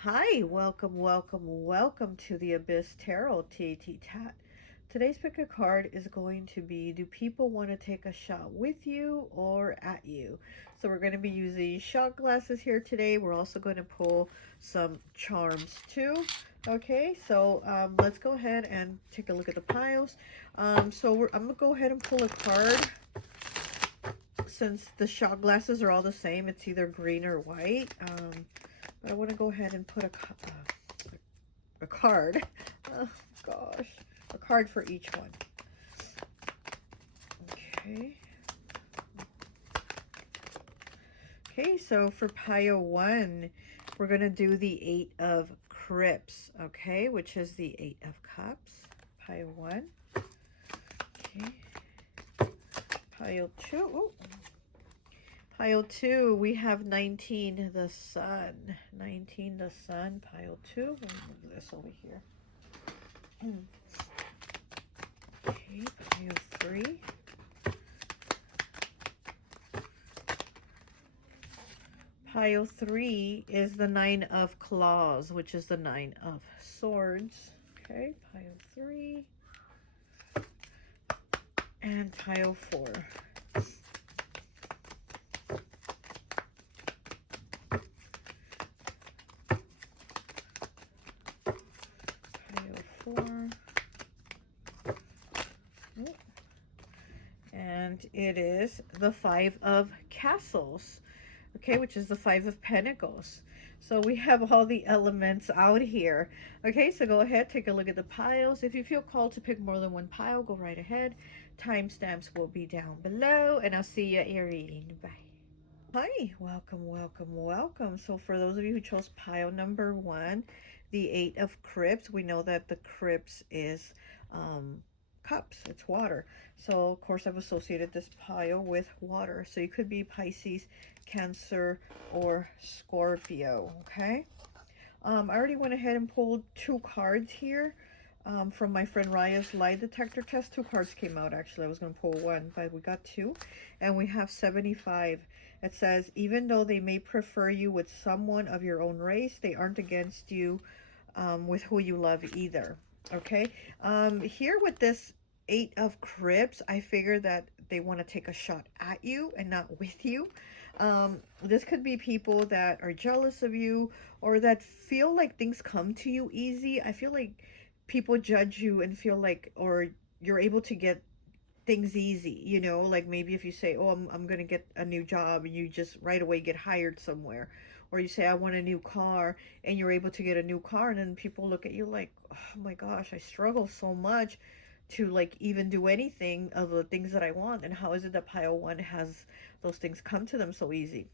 Hi, welcome to the Abyss Tarot T.A.T. Today's pick a card is going to be, do people want to take a shot with you or at you? So we're going to be using shot glasses here today. We're also going to pull some charms too. Okay, so let's go ahead and take a look at the piles. I'm going to go ahead and pull a card. Since the shot glasses are all the same, it's either green or white. But I want to go ahead and put a card. Oh gosh, a card for each one. Okay. Okay, so for pile 1, we're going to do the 8 of crypts, okay, which is the 8 of cups. Pile 1. Okay. Pile 2. Oh. Pile 2, we have 19, the sun. 19, the sun. Pile 2. Let me move this over here. Okay, pile 3. Pile 3 is the 9 of claws, which is the 9 of swords. Okay, pile 3. And pile 4. Pile 4. And it is the 5 of castles. Okay, which is the 5 of pentacles. So we have all the elements out here. Okay, so go ahead, take a look at the piles. If you feel called to pick more than one pile, go right ahead. Timestamps will be down below, and I'll see you at your reading. Bye. Hi, welcome. So for those of you who chose pile number 1, the 8 of crypts, we know that the crypts is cups, it's water. So of course I've associated this pile with water. So you could be Pisces, Cancer, or Scorpio, okay? I already went ahead and pulled 2 cards here from my friend Raya's lie detector test. 2 cards came out actually. I was going to pull 1, but we got 2. And we have 75. It says, even though they may prefer you with someone of your own race, they aren't against you with who you love either. Okay, here with this 8 of crypts, I figure that they want to take a shot at you and not with you. This could be people that are jealous of you or that feel like things come to you easy. I feel like people judge you and feel like, or you're able to get things easy, you know, like maybe if you say, oh, I'm going to get a new job, and you just right away get hired somewhere. Or you say, I want a new car, and you're able to get a new car, and then people look at you like, oh my gosh, I struggle so much to like even do anything of the things that I want. And how is it that pile 1 has those things come to them so easy?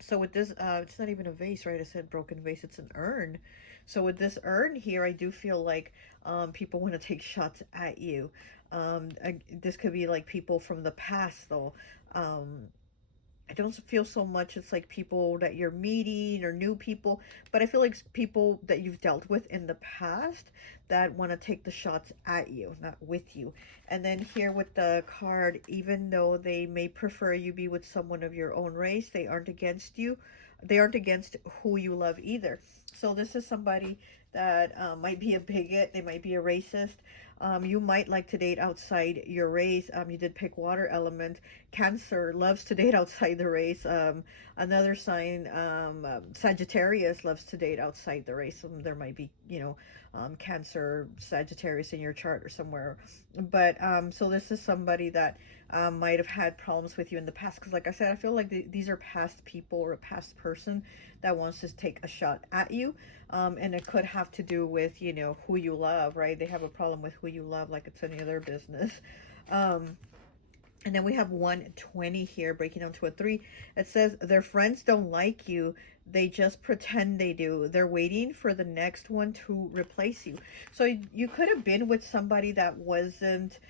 So with this, it's not even a vase, right? I said broken vase, it's an urn. So with this urn here, I do feel like people want to take shots at you. This could be like people from the past, though. I don't feel so much it's like people that you're meeting or new people, but I feel like it's people that you've dealt with in the past that want to take the shots at you, not with you. And then here with the card, even though they may prefer you be with someone of your own race, they aren't against you. They aren't against who you love either. So this is somebody that might be a bigot. They might be a racist. You might like to date outside your race. You did pick water element. Cancer loves to date outside the race. Another sign, Sagittarius loves to date outside the race. There might be, you know, Cancer, Sagittarius in your chart or somewhere. But so this is somebody that might have had problems with you in the past. Because like I said, I feel like these are past people or a past person that wants to take a shot at you. And it could have to do with, you know, who you love, right? They have a problem with who you love, like it's any other business. And then we have 120 here, breaking down to a 3. It says, their friends don't like you. They just pretend they do. They're waiting for the next one to replace you. So you could have been with somebody that wasn't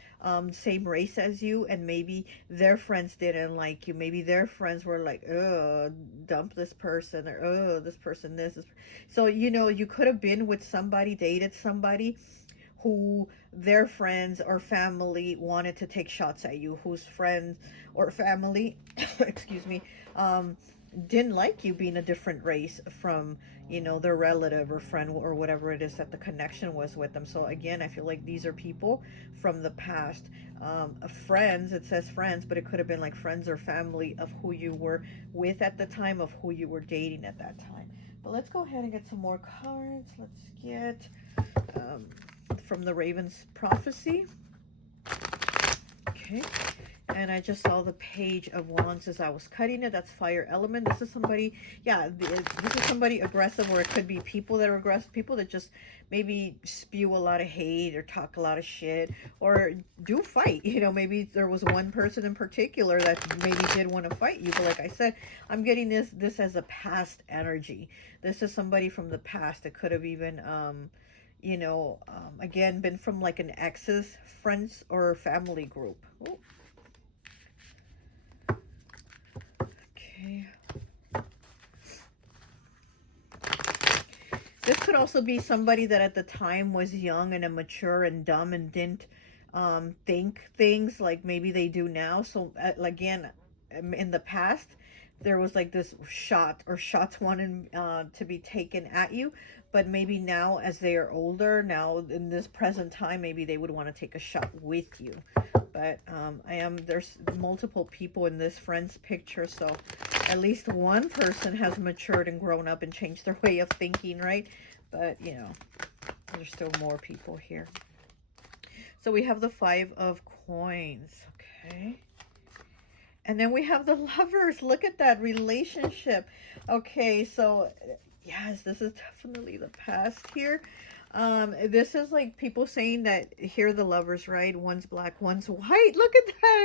same race as you, and maybe their friends didn't like you. Maybe their friends were like, oh, dump this person, or oh, this person, this is. So, you know, you could have been with somebody, dated somebody who their friends or family wanted to take shots at you, whose friends or family, excuse me, didn't like you being a different race from, you know, their relative or friend or whatever it is that the connection was with them. So again, I feel like these are people from the past. Friends, it says friends, but it could have been like friends or family of who you were with at the time, of who you were dating at that time. But let's go ahead and get some more cards. Let's get from the Raven's Prophecy. Okay. And I just saw the Page of Wands as I was cutting it. That's fire element. This is somebody, yeah, this is somebody aggressive, or it could be people that are aggressive, people that just maybe spew a lot of hate or talk a lot of shit or do fight. You know, maybe there was one person in particular that maybe did want to fight you. But like I said, I'm getting this as a past energy. This is somebody from the past. It could have even, you know, again, been from like an ex's friends or family group. Ooh. Okay. This could also be somebody that at the time was young and immature and dumb and didn't think things like maybe they do now. So again, in the past, there was like this shot or shots wanted to be taken at you. But maybe now as they are older, now in this present time, maybe they would want to take a shot with you. But there's multiple people in this friend's picture, so at least one person has matured and grown up and changed their way of thinking, right? But, you know, there's still more people here. So we have the Five of Coins, okay? And then we have the Lovers. Look at that relationship. Okay, so yes, this is definitely the past here. This is like people saying that here are the Lovers, right? One's black, one's white. Look at that.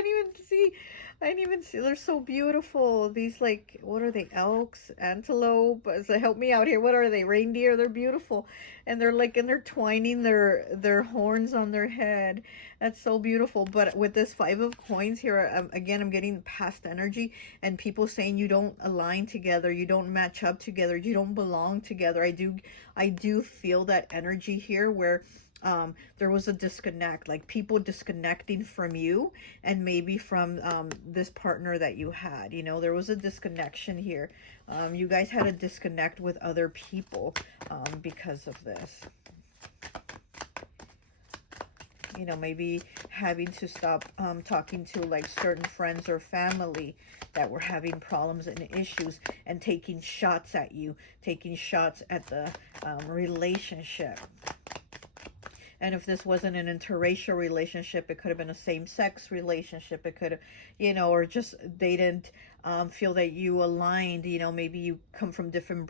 I didn't even see. They're so beautiful. These, like, what are they? Elks, antelope. So help me out here. What are they? Reindeer. They're beautiful. And they're like intertwining their horns on their head. That's so beautiful. But with this Five of Coins here, again, I'm getting past energy and people saying you don't align together, you don't match up together, you don't belong together. I do feel that energy here where there was a disconnect, like people disconnecting from you and maybe from this partner that you had. You know, there was a disconnection here. You guys had a disconnect with other people because of this. You know, maybe having to stop talking to like certain friends or family that were having problems and issues and taking shots at you, taking shots at the relationship. And if this wasn't an interracial relationship, it could have been a same-sex relationship. It could have, you know, or just they didn't feel that you aligned. You know, maybe you come from different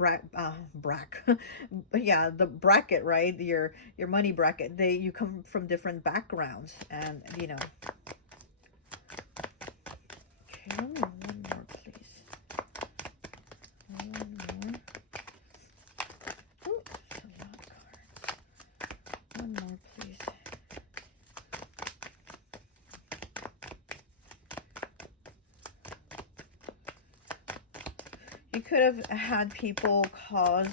yeah, the bracket, right? Your money bracket. You come from different backgrounds, and you know. Okay, one more, please. One more. Ooh, that's a lot of cards. One more, please. You could have had people cause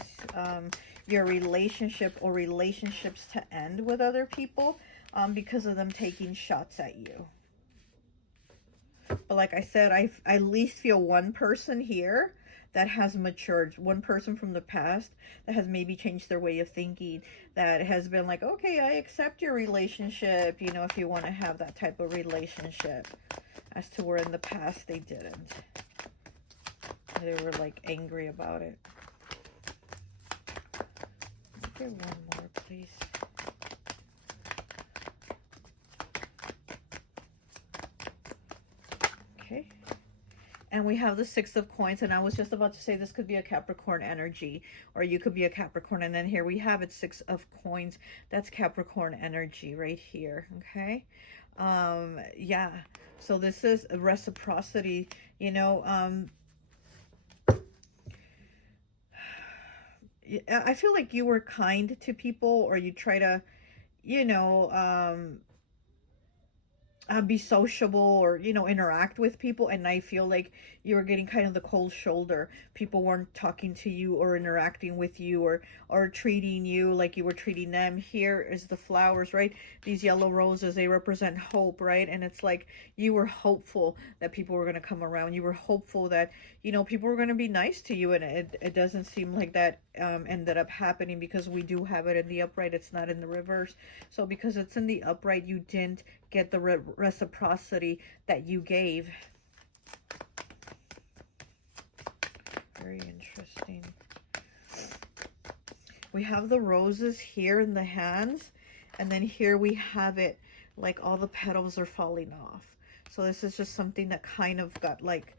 your relationship or relationships to end with other people because of them taking shots at you. But like I said, I at least feel one person here that has matured, one person from the past that has maybe changed their way of thinking, that has been like, okay, I accept your relationship, you know, if you want to have that type of relationship, as to where in the past they didn't. They were like angry about it. Get one more, please. Okay. And we have the Six of Coins, and I was just about to say this could be a Capricorn energy, or you could be a Capricorn, and then here we have it, Six of Coins. That's Capricorn energy right here, okay? Yeah, so this is a reciprocity, you know. I feel like you were kind to people, or you try to, you know, be sociable or, you know, interact with people. And I feel like you were getting kind of the cold shoulder. People weren't talking to you or interacting with you, or treating you like you were treating them. Here is the flowers, right? These yellow roses, they represent hope, right? And it's like you were hopeful that people were going to come around. You were hopeful that, you know, people were going to be nice to you. And it doesn't seem like that ended up happening, because we do have it in the upright. It's not in the reverse. So because it's in the upright, you didn't get the reciprocity that you gave. Very interesting. We have the roses here in the hands, and then here we have it like all the petals are falling off. So this is just something that kind of got, like,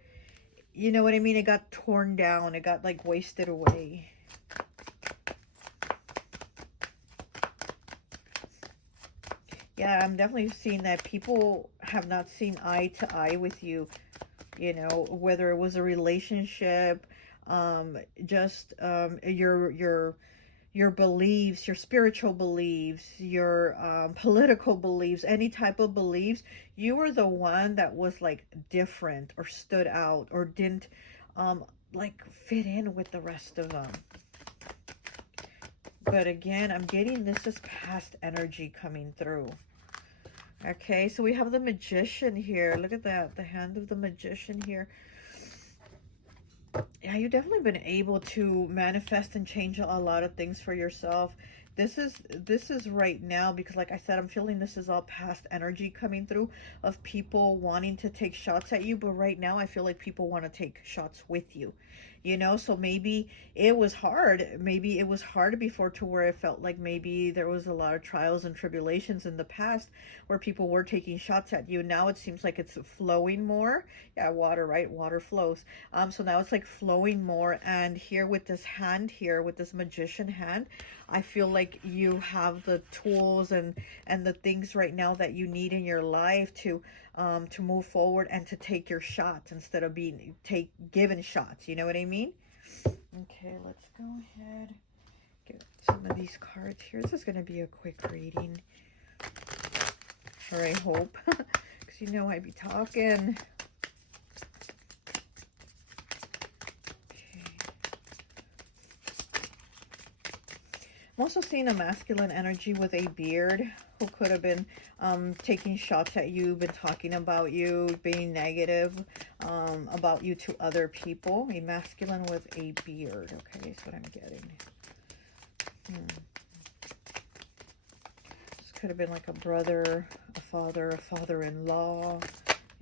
you know what I mean? It got torn down. It got like wasted away. Yeah, I'm definitely seeing that people have not seen eye to eye with you, you know, whether it was a relationship, just your beliefs, your spiritual beliefs, your political beliefs, any type of beliefs. You were the one that was like different or stood out or didn't like fit in with the rest of them. But again, I'm getting this is past energy coming through. Okay, so we have the Magician here. Look at that, the hand of the Magician here. Yeah, you've definitely been able to manifest and change a lot of things for yourself. This is right now, because like I said, I'm feeling this is all past energy coming through of people wanting to take shots at you. But right now I feel like people want to take shots with you, you know. So maybe it was hard. Maybe it was hard before, to where it felt like maybe there was a lot of trials and tribulations in the past where people were taking shots at you. Now it seems like it's flowing more. Yeah, water, right? Water flows. So now it's like flowing more. And here with this hand here, with this Magician hand, I feel like you have the tools and the things right now that you need in your life to move forward and to take your shots instead of being given shots. You know what I mean? Okay, let's go ahead, get some of these cards here. This is going to be a quick reading, or I hope, because you know I be talking. I'm also seeing a masculine energy with a beard who could have been taking shots at you, been talking about you, being negative about you to other people. A masculine with a beard. Okay, that's what I'm getting. This could have been like a brother, a father-in-law,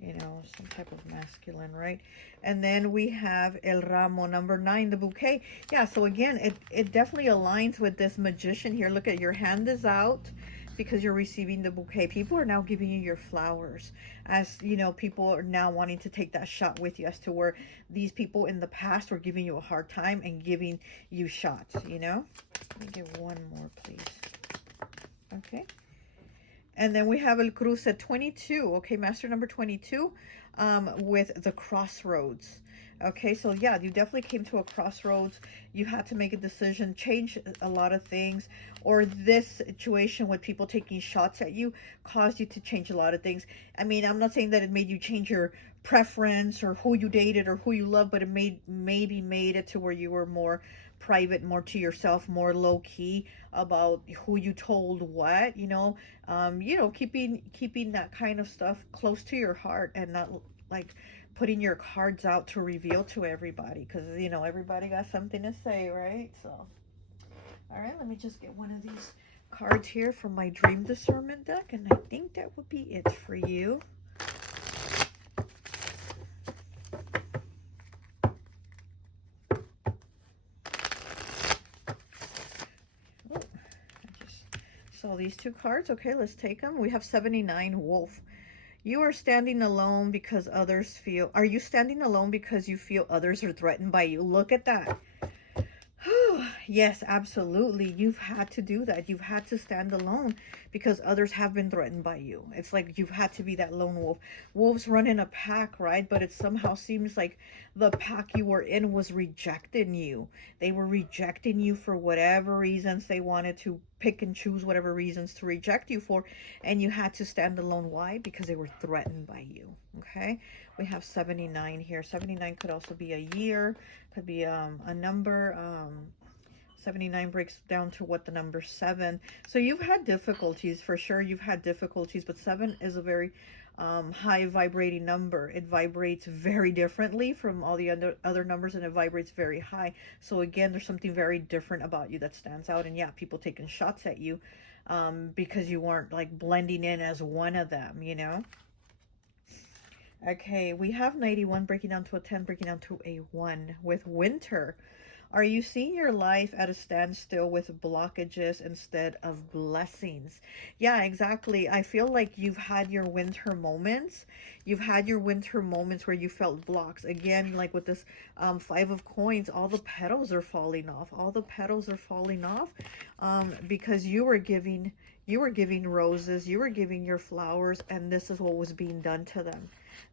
you know, some type of masculine, right? And then we have El Ramo, number 9, the bouquet. Yeah, so again, it definitely aligns with this Magician here. Look at your hand is out because you're receiving the bouquet. People are now giving you your flowers. As you know, people are now wanting to take that shot with you, as to where these people in the past were giving you a hard time and giving you shots, you know? Let me get one more, please. Okay. And then we have El Cruz at 22. Okay, master number 22 with the crossroads. Okay, so yeah, you definitely came to a crossroads. You had to make a decision, change a lot of things, or this situation with people taking shots at you caused you to change a lot of things. I mean, I'm not saying that it made you change your preference or who you dated or who you love, but it maybe made it to where you were more private, more to yourself, more low-key about who you told what, you know, keeping that kind of stuff close to your heart, and not like putting your cards out to reveal to everybody, because you know everybody got something to say, right? So all right, let me just get one of these cards here from my dream discernment deck, and I think that would be it for you. So these two cards, okay, let's take them. We have 79, Wolf. You are standing alone because others feel... Are you standing alone because you feel others are threatened by you? Look at that. Yes, absolutely. You've had to do that. You've had to stand alone because others have been threatened by you. It's like you've had to be that lone wolf. Wolves run in a pack, right? But it somehow seems like the pack you were in was rejecting you. They were rejecting you for whatever reasons they wanted to pick and choose whatever reasons to reject you for. And you had to stand alone. Why? Because they were threatened by you. Okay. We have 79 here. 79 could also be a year, could be a number. 79 breaks down to what the number 7. So you've had difficulties for sure. You've had difficulties, but 7 is a very high vibrating number. It vibrates very differently from all the other numbers, and it vibrates very high. So again, there's something very different about you that stands out. And yeah, people taking shots at you because you weren't like blending in as one of them, you know. Okay, we have 91 breaking down to a 10, breaking down to a 1 with winter. Are you seeing your life at a standstill with blockages instead of blessings? Yeah, exactly. I feel like you've had your winter moments. You've had your winter moments where you felt blocks. Again, like with this 5 of coins, all the petals are falling off. All the petals are falling off because you were giving roses, you were giving your flowers, and this is what was being done to them.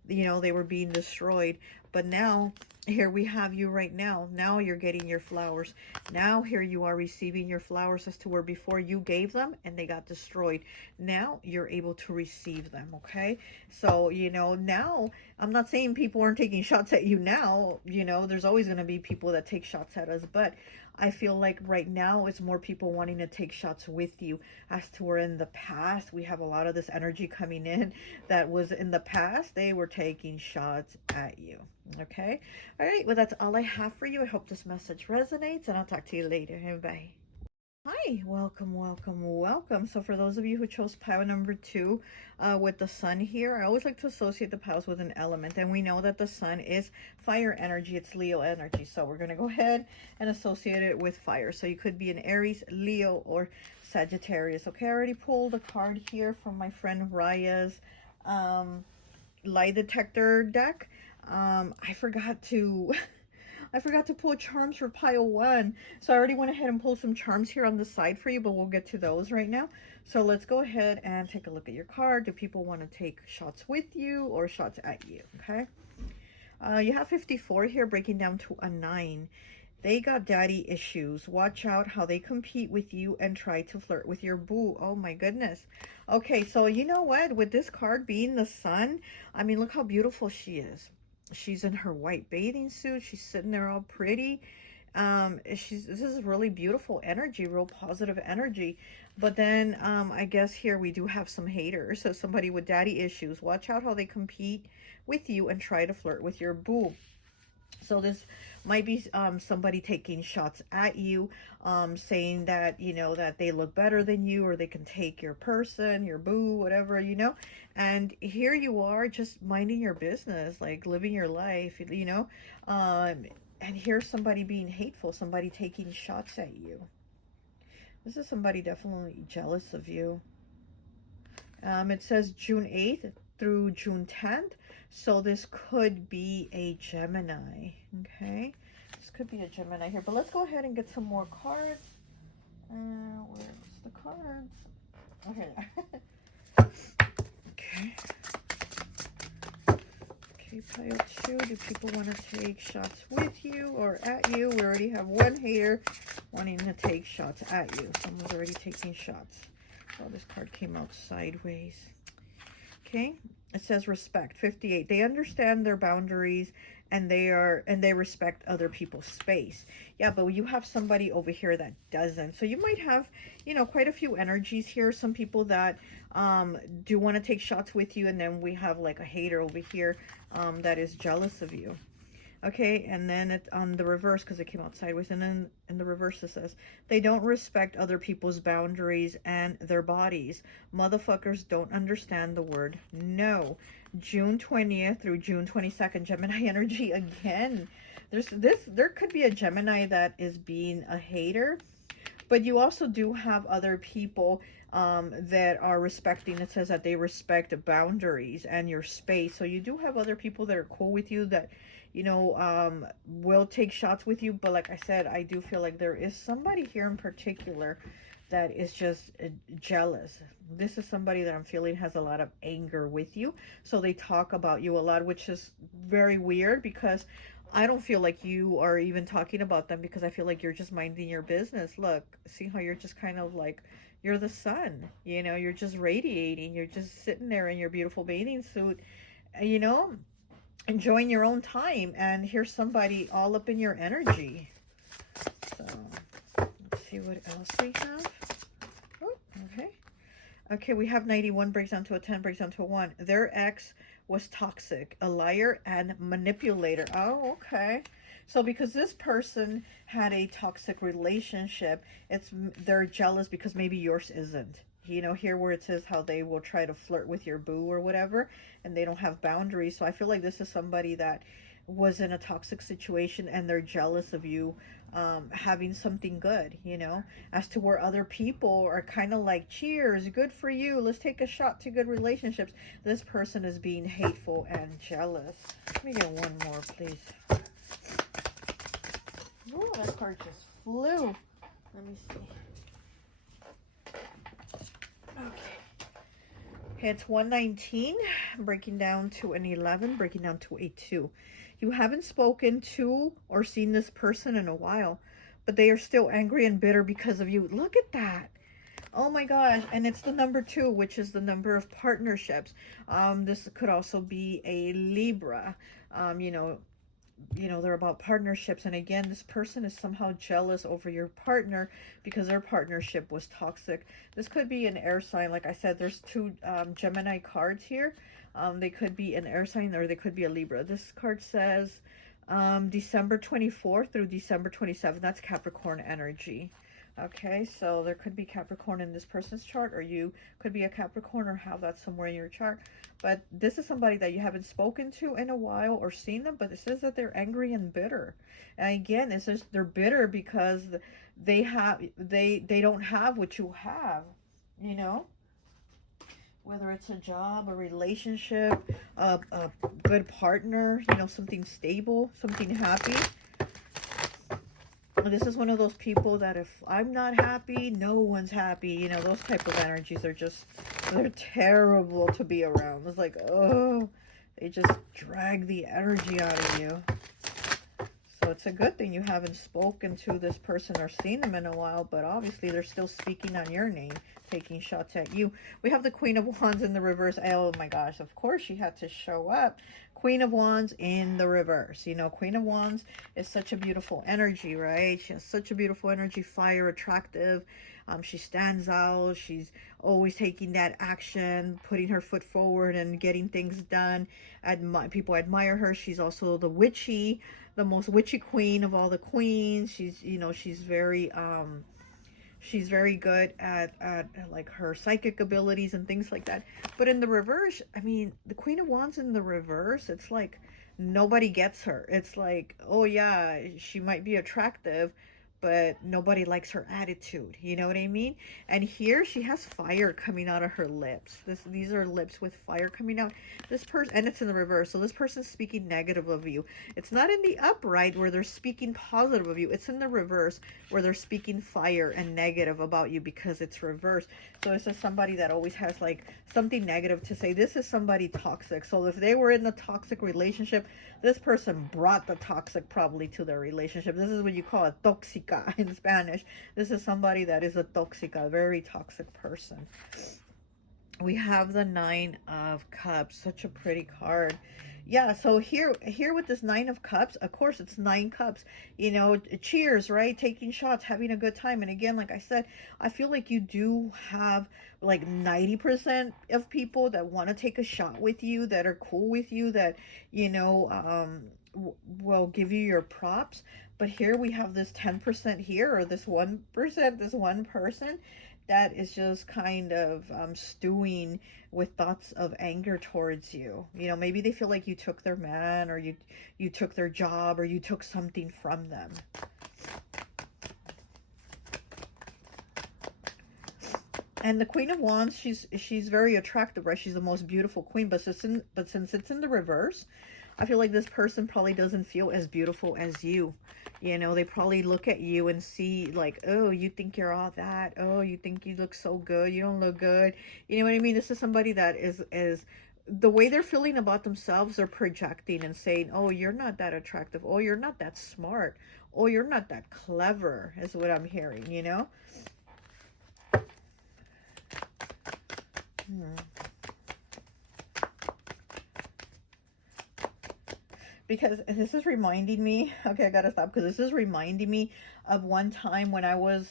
You know, they were being destroyed. But now, here we have you right now. Now you're getting your flowers. Now here you are receiving your flowers, as to where before you gave them and they got destroyed. Now you're able to receive them, okay? So, you know, now, I'm not saying people aren't taking shots at you now. You know, there's always going to be people that take shots at us. But I feel like right now it's more people wanting to take shots with you, as to where in the past we have a lot of this energy coming in that was in the past. They were taking shots at you. Okay. All right. Well, that's all I have for you. I hope this message resonates, and I'll talk to you later. Bye. Hi, welcome, welcome, welcome. So for those of you who chose pile number 2 with the sun here, I always like to associate the piles with an element, and we know that the sun is fire energy. It's Leo energy, so we're going to go ahead and associate it with fire. So you could be an Aries, Leo, or Sagittarius. Okay, I already pulled a card here from my friend Raya's lie detector deck. I forgot to pull charms for pile 1. So I already went ahead and pulled some charms here on the side for you, but we'll get to those right now. So let's go ahead and take a look at your card. Do people want to take shots with you or shots at you? Okay. You have 54 here, breaking down to a 9. They got daddy issues. Watch out how they compete with you and try to flirt with your boo. Oh my goodness. Okay, so you know what? With this card being the sun, I mean, look how beautiful she is. She's in her white bathing suit. She's sitting there all pretty. This is really beautiful energy, real positive energy. But then I guess here we do have some haters. So somebody with daddy issues. Watch out how they compete with you and try to flirt with your boo. So this might be somebody taking shots at you, saying that, you know, that they look better than you, or they can take your person, your boo, whatever, you know. And here you are just minding your business, like living your life, you know. And here's somebody being hateful, somebody taking shots at you. This is somebody definitely jealous of you. It says June 8th through June 10th. So this could be a Gemini, okay? This could be a Gemini here. But let's go ahead and get some more cards. Where's the cards? Oh, here they are. Okay. Okay, pile 2. Do people want to take shots with you or at you? We already have one hater wanting to take shots at you. Someone's already taking shots. Oh, this card came out sideways. Okay. It says respect. 58. They understand their boundaries and they respect other people's space. Yeah, but you have somebody over here that doesn't. So you might have, you know, quite a few energies here. Some people that do want to take shots with you, and then we have like a hater over here that is jealous of you. Okay, and then it on the reverse, because it came out sideways, and then in the reverse it says, they don't respect other people's boundaries and their bodies. Motherfuckers don't understand the word no. June 20th through June 22nd, Gemini energy again. There could be a Gemini that is being a hater, But you also do have other people that are respecting. It says that they respect boundaries and your space. So you do have other people that are cool with you, that, you know, will take shots with you. But like I said, I do feel like there is somebody here in particular that is just jealous. This is somebody that I'm feeling has a lot of anger with you. So they talk about you a lot, which is very weird, because I don't feel like you are even talking about them, because I feel like you're just minding your business. Look, see how you're just kind of like, you're the sun, you know, you're just radiating. You're just sitting there in your beautiful bathing suit, you know, enjoying your own time. And here's somebody all up in your energy. So let's see what else we have. Oh, okay. Okay, we have 91 breaks down to a 10, breaks down to a 1. Their ex was toxic, a liar and manipulator. Oh, okay. So because this person had a toxic relationship, they're jealous because maybe yours isn't. You know, here where it says how they will try to flirt with your boo or whatever, and they don't have boundaries. So I feel like this is somebody that was in a toxic situation, and they're jealous of you having something good, you know, as to where other people are kind of like, cheers, good for you, let's take a shot to good relationships. This person is being hateful and jealous. Let me get one more, please. Oh, that card just flew. Let me see. Okay, it's 119, breaking down to an 11, breaking down to a 2. You haven't spoken to or seen this person in a while, but they are still angry and bitter because of you. Look at that. Oh my gosh. And it's the number 2, which is the number of partnerships. This could also be a Libra. You know, they're about partnerships. And again, this person is somehow jealous over your partner because their partnership was toxic. This could be an air sign. Like I said, there's 2 Gemini cards here. They could be an air sign, or they could be a Libra. This card says December 24th through December 27th. That's Capricorn energy. Okay, so there could be Capricorn in this person's chart, or you could be a Capricorn or have that somewhere in your chart. But this is somebody that you haven't spoken to in a while or seen them, but it says that they're angry and bitter. And again, it says they're bitter because they don't have what you have, you know? Whether it's a job, a relationship, a good partner, you know, something stable, something happy. This is one of those people that if I'm not happy, no one's happy. You know, those type of energies are just, they're terrible to be around. It's like, oh, they just drag the energy out of you. So it's a good thing you haven't spoken to this person or seen them in a while, but obviously they're still speaking on your name, taking shots at you. We have the Queen of Wands in the reverse. Oh my gosh, of course she had to show up. Queen of Wands in the reverse. You know, Queen of Wands is such a beautiful energy, right? She has such a beautiful energy, fire, attractive. She stands out. She's always taking that action, putting her foot forward and getting things done. People admire her. She's also the most witchy queen of all the queens. She's, you know, she's very good at like her psychic abilities and things like that. But in the reverse, I mean, the Queen of Wands in the reverse, it's like nobody gets her. It's like, oh yeah, she might be attractive, but nobody likes her attitude. You know what I mean? And here she has fire coming out of her lips. These are lips with fire coming out. This person, and it's in the reverse. So this person's speaking negative of you. It's not in the upright where they're speaking positive of you. It's in the reverse where they're speaking fire and negative about you because it's reverse. So this is somebody that always has like something negative to say. This is somebody toxic. So if they were in the toxic relationship, this person brought the toxic probably to their relationship. This is what you call a tóxica in Spanish. This is somebody that is a tóxica, a very toxic person. We have the 9 of Cups. Such a pretty card. Yeah, so here with this 9 of Cups, of course, it's 9 cups. You know, cheers, right? Taking shots, having a good time. And again, like I said, I feel like you do have like 90% of people that want to take a shot with you, that are cool with you, that, you know, will give you your props. But here we have this 10% here, or this 1%, this one person that is just kind of stewing with thoughts of anger towards you. You know, maybe they feel like you took their man, or you took their job, or you took something from them. And the Queen of Wands, she's very attractive, right? She's the most beautiful queen, but since it's in the reverse, I feel like this person probably doesn't feel as beautiful as you. You know, they probably look at you and see like, oh, you think you're all that. Oh, you think you look so good. You don't look good. You know what I mean? This is somebody that is the way they're feeling about themselves, they're projecting and saying, oh, you're not that attractive. Oh, you're not that smart. Oh, you're not that clever, is what I'm hearing, you know? Because this is reminding me, okay, I gotta stop, because this is reminding me of one time when I was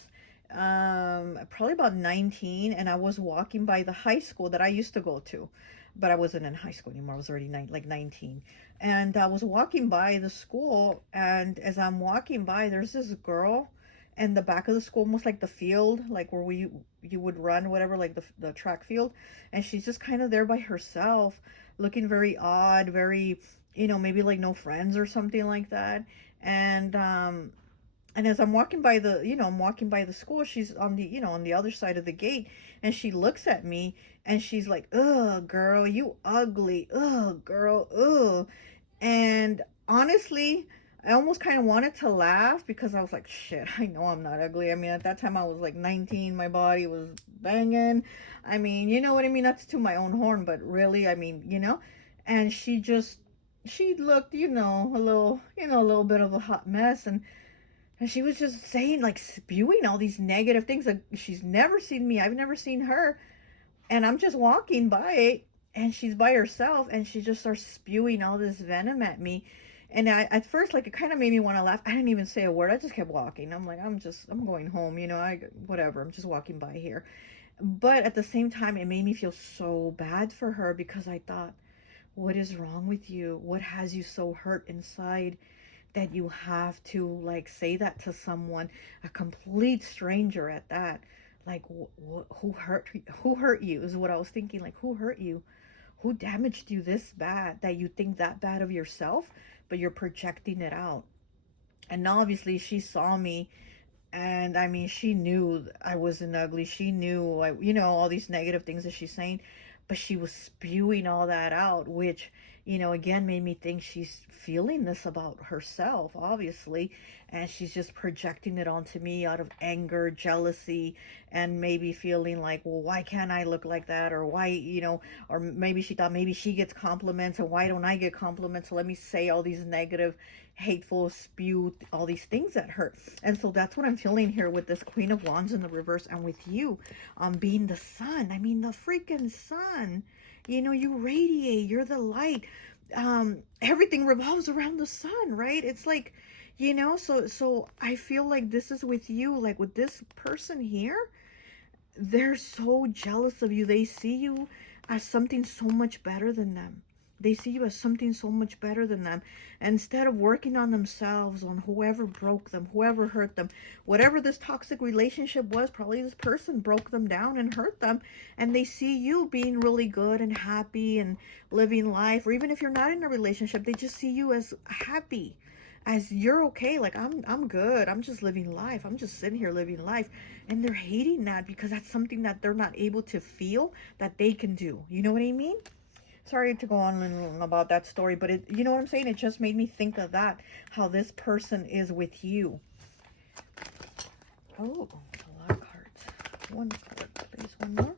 probably about 19, and I was walking by the high school that I used to go to, but I wasn't in high school anymore. I was already like 19, and I was walking by the school, and as I'm walking by, there's this girl in the back of the school, almost like the field, like where you would run, whatever, like the track field, and she's just kind of there by herself, looking very odd, very, you know, maybe like no friends or something like that. And as I'm walking by the, you know, I'm walking by the school, she's on the, you know, on the other side of the gate, and she looks at me and she's like, ugh, girl, you ugly, ugh, girl, ugh. And honestly, I almost kind of wanted to laugh, because I was like, shit, I know I'm not ugly. I mean, at that time I was like 19, my body was banging. I mean, you know what I mean? That's to my own horn, but really, I mean, you know. And she looked, you know, a little bit of a hot mess. And she was just saying, like, spewing all these negative things. Like, she's never seen me. I've never seen her. And I'm just walking by, and she's by herself, and she just starts spewing all this venom at me. And at first, like, it kind of made me want to laugh. I didn't even say a word. I just kept walking. I'm like, I'm going home, you know, whatever. I'm just walking by here. But at the same time, it made me feel so bad for her, because I thought, what is wrong with you? What has you so hurt inside that you have to, like, say that to someone, a complete stranger at that? Like, who hurt you is what I was thinking. Like, who hurt you? Who damaged you this bad that you think that bad of yourself, but you're projecting it out? And obviously she saw me, and I mean, she knew I wasn't ugly. She knew, you know, all these negative things that she's saying, but she was spewing all that out, which, you know, again, made me think she's feeling this about herself, obviously, and she's just projecting it onto me out of anger, jealousy, and maybe feeling like, well, why can't I look like that? Or why, you know, or maybe she thought maybe she gets compliments, and why don't I get compliments? So let me say all these negative, hateful, spew all these things at her. And so that's what I'm feeling here with this Queen of Wands in the reverse, and with you being the sun. I mean, the freaking sun. You know, you radiate, you're the light. Everything revolves around the sun, right? It's like, you know, so I feel like this is with you, like with this person here. They're so jealous of you. They see you as something so much better than them. They see you as something so much better than them. Instead of working on themselves, on whoever broke them, whoever hurt them, whatever this toxic relationship was, probably this person broke them down and hurt them. And they see you being really good and happy and living life. Or even if you're not in a relationship, they just see you as happy, as you're okay. Like, I'm good. I'm just living life. I'm just sitting here living life. And they're hating that, because that's something that they're not able to feel that they can do. You know what I mean? Sorry to go on and on about that story, but it, you know what I'm saying? It just made me think of that, how this person is with you. Oh, a lot of cards. One card, please. One more.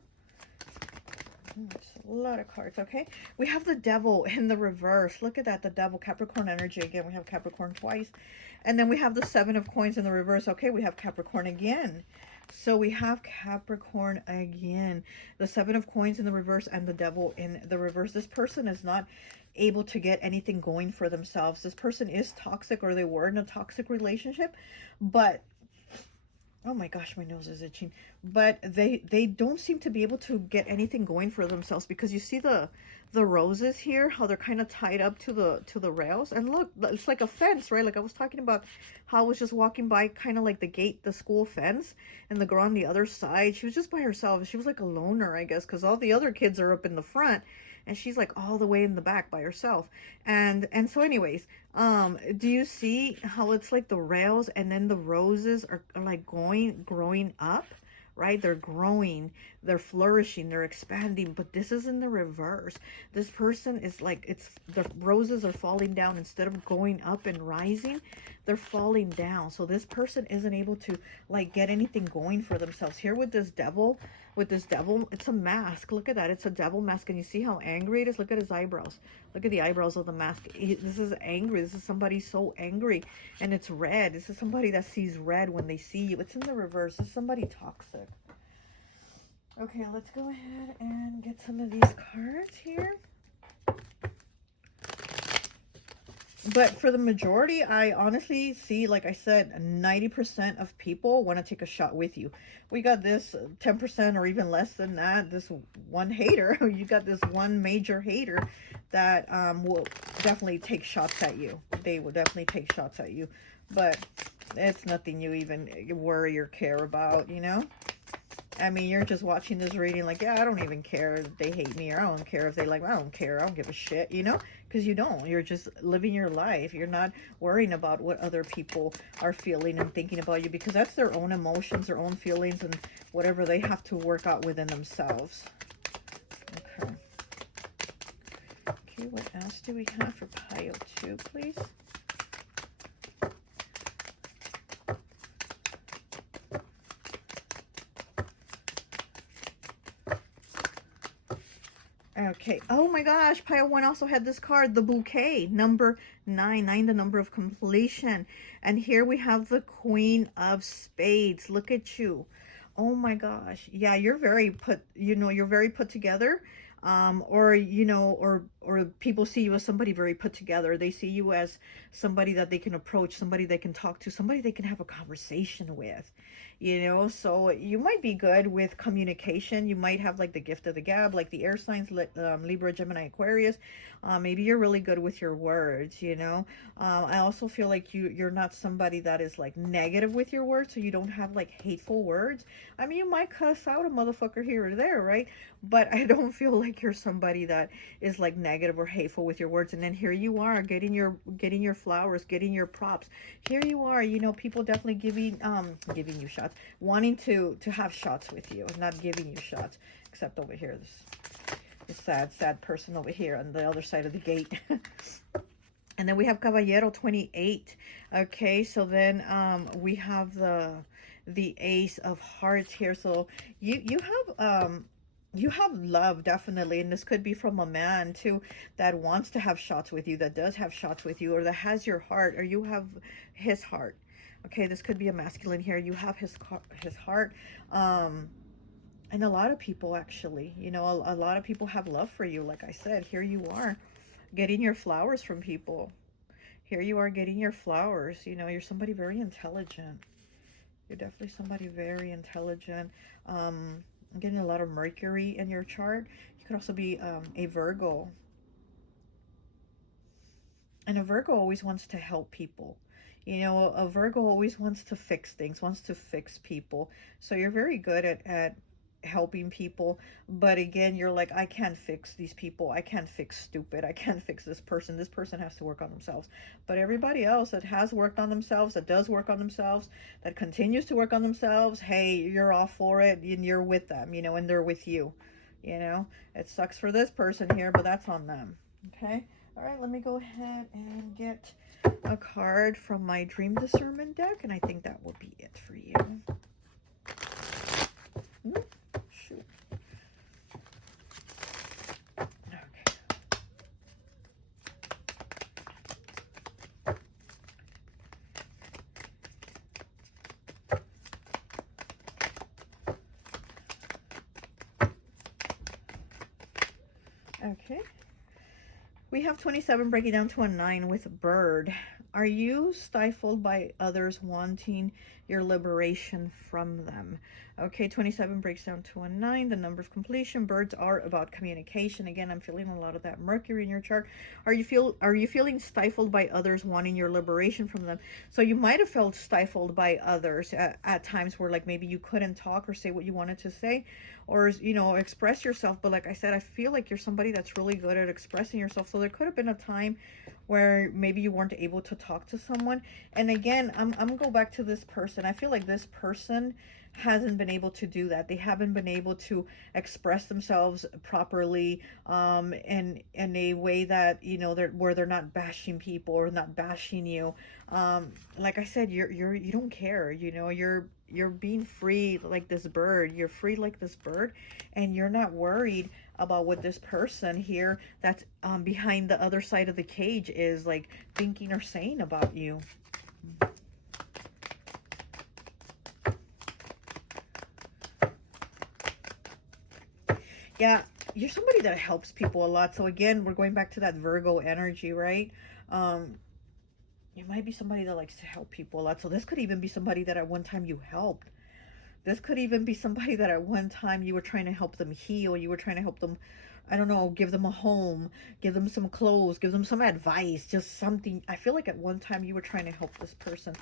That's a lot of cards. Okay, we have the Devil in the reverse. Look at that, the Devil, Capricorn energy again. We have Capricorn twice, and then we have the Seven of Coins in the reverse. Okay, we have Capricorn again. So we have Capricorn again, the Seven of Coins in the reverse, and the Devil in the reverse. This person is not able to get anything going for themselves. This person is toxic, or they were in a toxic relationship, but oh my gosh, my nose is itching. But they don't seem to be able to get anything going for themselves, because you see the roses here, how they're kind of tied up to the rails. And look, it's like a fence, right? Like I was talking about how I was just walking by, kind of like the gate, the school fence, and the girl on the other side, she was just by herself. She was like a loner, I guess, because all the other kids are up in the front, and she's like all the way in the back by herself. And so anyways, do you see how it's like the rails, and then the roses are like growing up, right? They're growing, they're flourishing, they're expanding, but this is in the reverse. This person is like, it's the roses are falling down. Instead of going up and rising, they're falling down. So this person isn't able to like get anything going for themselves. Here with this devil, it's a mask. Look at that. It's a devil mask. And you see how angry it is? Look at his eyebrows. Look at the eyebrows of the mask. This is angry. This is somebody so angry. And it's red. This is somebody that sees red when they see you. It's in the reverse. This is somebody toxic. Okay, let's go ahead and get some of these cards here. But for the majority, I honestly see, like I said, 90% of people want to take a shot with you. We got this 10% or even less than that, this one hater. You got this one major hater that will definitely take shots at you. They will definitely take shots at you. But it's nothing you even worry or care about, you know? I mean, you're just watching this reading like, yeah, I don't even care if they hate me, or I don't care if they like me. I don't care. I don't give a shit, you know? Because you don't. You're just living your life. You're not worrying about what other people are feeling and thinking about you, because that's their own emotions, their own feelings, and whatever they have to work out within themselves. Okay. Okay, what else do we have for pile 2, please? Okay. Oh my gosh. Pile 1 also had this card, the bouquet, number 9. 9, the number of completion. And here we have the Queen of Spades. Look at you. Oh my gosh. Yeah, you're very you're very put together. Or, or people see you as somebody very put together. They see you as somebody that they can approach, somebody they can talk to, somebody they can have a conversation with, so you might be good with communication. You might have like the gift of the gab, like the air signs, Libra, Gemini, Aquarius. Maybe you're really good with your words, I also feel like you're not somebody that is like negative with your words, so you don't have like hateful words. I mean, you might cuss out a motherfucker here or there, right? But I don't feel like you're somebody that is like negative or hateful with your words. And then here you are getting your flowers, getting your props. Here you are, people definitely giving you shots, wanting to have shots with you, not giving you shots, except over here, this sad person over here on the other side of the gate. And then we have Caballero 28. Okay, so then we have the Ace of Hearts here. So you have love, definitely, and this could be from a man too that wants to have shots with you, that does have shots with you, or that has your heart, or you have his heart. Okay, this could be a masculine here. You have his heart, and a lot of people actually, a lot of people have love for you. Like I said, here you are getting your flowers from people. Here you are getting your flowers. You're somebody very intelligent. You're definitely somebody very intelligent. I'm getting a lot of Mercury in your chart. You could also be a Virgo. And a Virgo always wants to help people. A Virgo always wants to fix things, wants to fix people. So you're very good at helping people. But again, you're like, I can't fix these people. I can't fix stupid. I can't fix this person. This person has to work on themselves. But everybody else that has worked on themselves, that does work on themselves, that continues to work on themselves, hey, you're all for it, and you're with them, and they're with you. It sucks for this person here, but that's on them. Okay. All right, let me go ahead and get a card from my Dream Discernment deck, and I think that will be it for you. Shoot. Okay. Okay. We have 27 breaking down to a 9 with bird. Are you stifled by others wanting your liberation from them? Okay, 27 breaks down to a 9, the number of completion. Birds are about communication. Again, I'm feeling a lot of that Mercury in your chart. Are you feeling stifled by others wanting your liberation from them? So you might have felt stifled by others at times where like maybe you couldn't talk or say what you wanted to say, or express yourself. But like I said, I feel like you're somebody that's really good at expressing yourself. So there could have been a time where maybe you weren't able to talk to someone. And again, I'm gonna go back to this person. I feel like this person hasn't been able to do that. They haven't been able to express themselves properly, in a way that, you know, where they're not bashing people or not bashing you. Like I said, you don't care, you know, you're being free like this bird. You're free like this bird, and you're not worried about what this person here that's behind the other side of the cage is like thinking or saying about you. Yeah, you're somebody that helps people a lot. So again, we're going back to that Virgo energy, right? You might be somebody that likes to help people a lot. So this could even be somebody that at one time you helped. This could even be somebody that at one time you were trying to help them heal. You were trying to help them, I don't know, give them a home, give them some clothes, give them some advice, just something. I feel like at one time you were trying to help this person.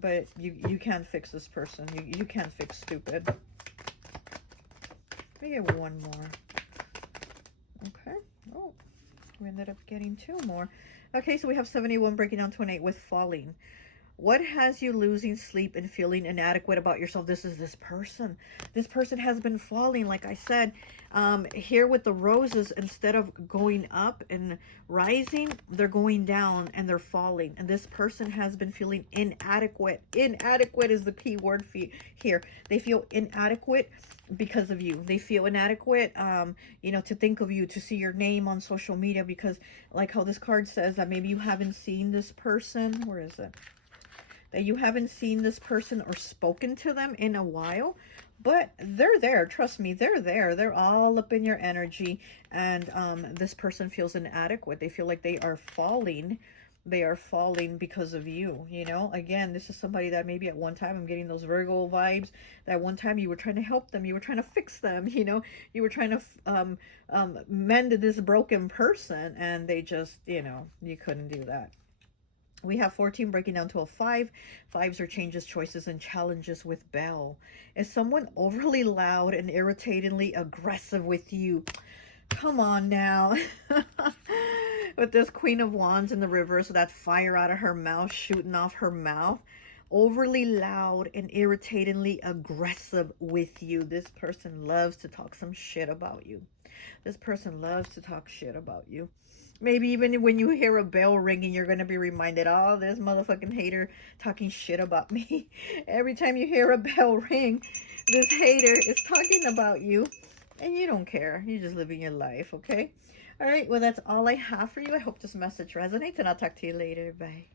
But you can't fix this person. You can't fix stupid. Let me get one more. Okay. Oh, we ended up getting two more. Okay, so we have 71 breaking down to an 8 with falling. What has you losing sleep and feeling inadequate about yourself? This is this person. This person has been falling, like I said. Here with the roses, instead of going up and rising, they're going down and they're falling. And this person has been feeling inadequate. Inadequate is the key word here. They feel inadequate because of you. They feel inadequate, you know, to think of you, to see your name on social media, because like how this card says that maybe you haven't seen this person. Where is it? That you haven't seen this person or spoken to them in a while, but they're there. Trust me, they're there. They're all up in your energy, and this person feels inadequate. They feel like they are falling. They are falling because of you, you know. Again, this is somebody that maybe at one time, I'm getting those Virgo vibes, that one time you were trying to help them, you were trying to fix them, you know, you were trying to mend this broken person, and they just, you know, you couldn't do that. We have 14 breaking down to a 5. Fives are changes, choices, and challenges with Bell. Is someone overly loud and irritatingly aggressive with you? Come on now. With this Queen of Wands in the reverse, so that fire out of her mouth, shooting off her mouth. Overly loud and irritatingly aggressive with you. This person loves to talk some shit about you. This person loves to talk shit about you. Maybe even when you hear a bell ringing, you're going to be reminded, oh, this motherfucking hater talking shit about me. Every time you hear a bell ring, this hater is talking about you, and you don't care. You're just living your life, okay? All right, well, that's all I have for you. I hope this message resonates, and I'll talk to you later. Bye.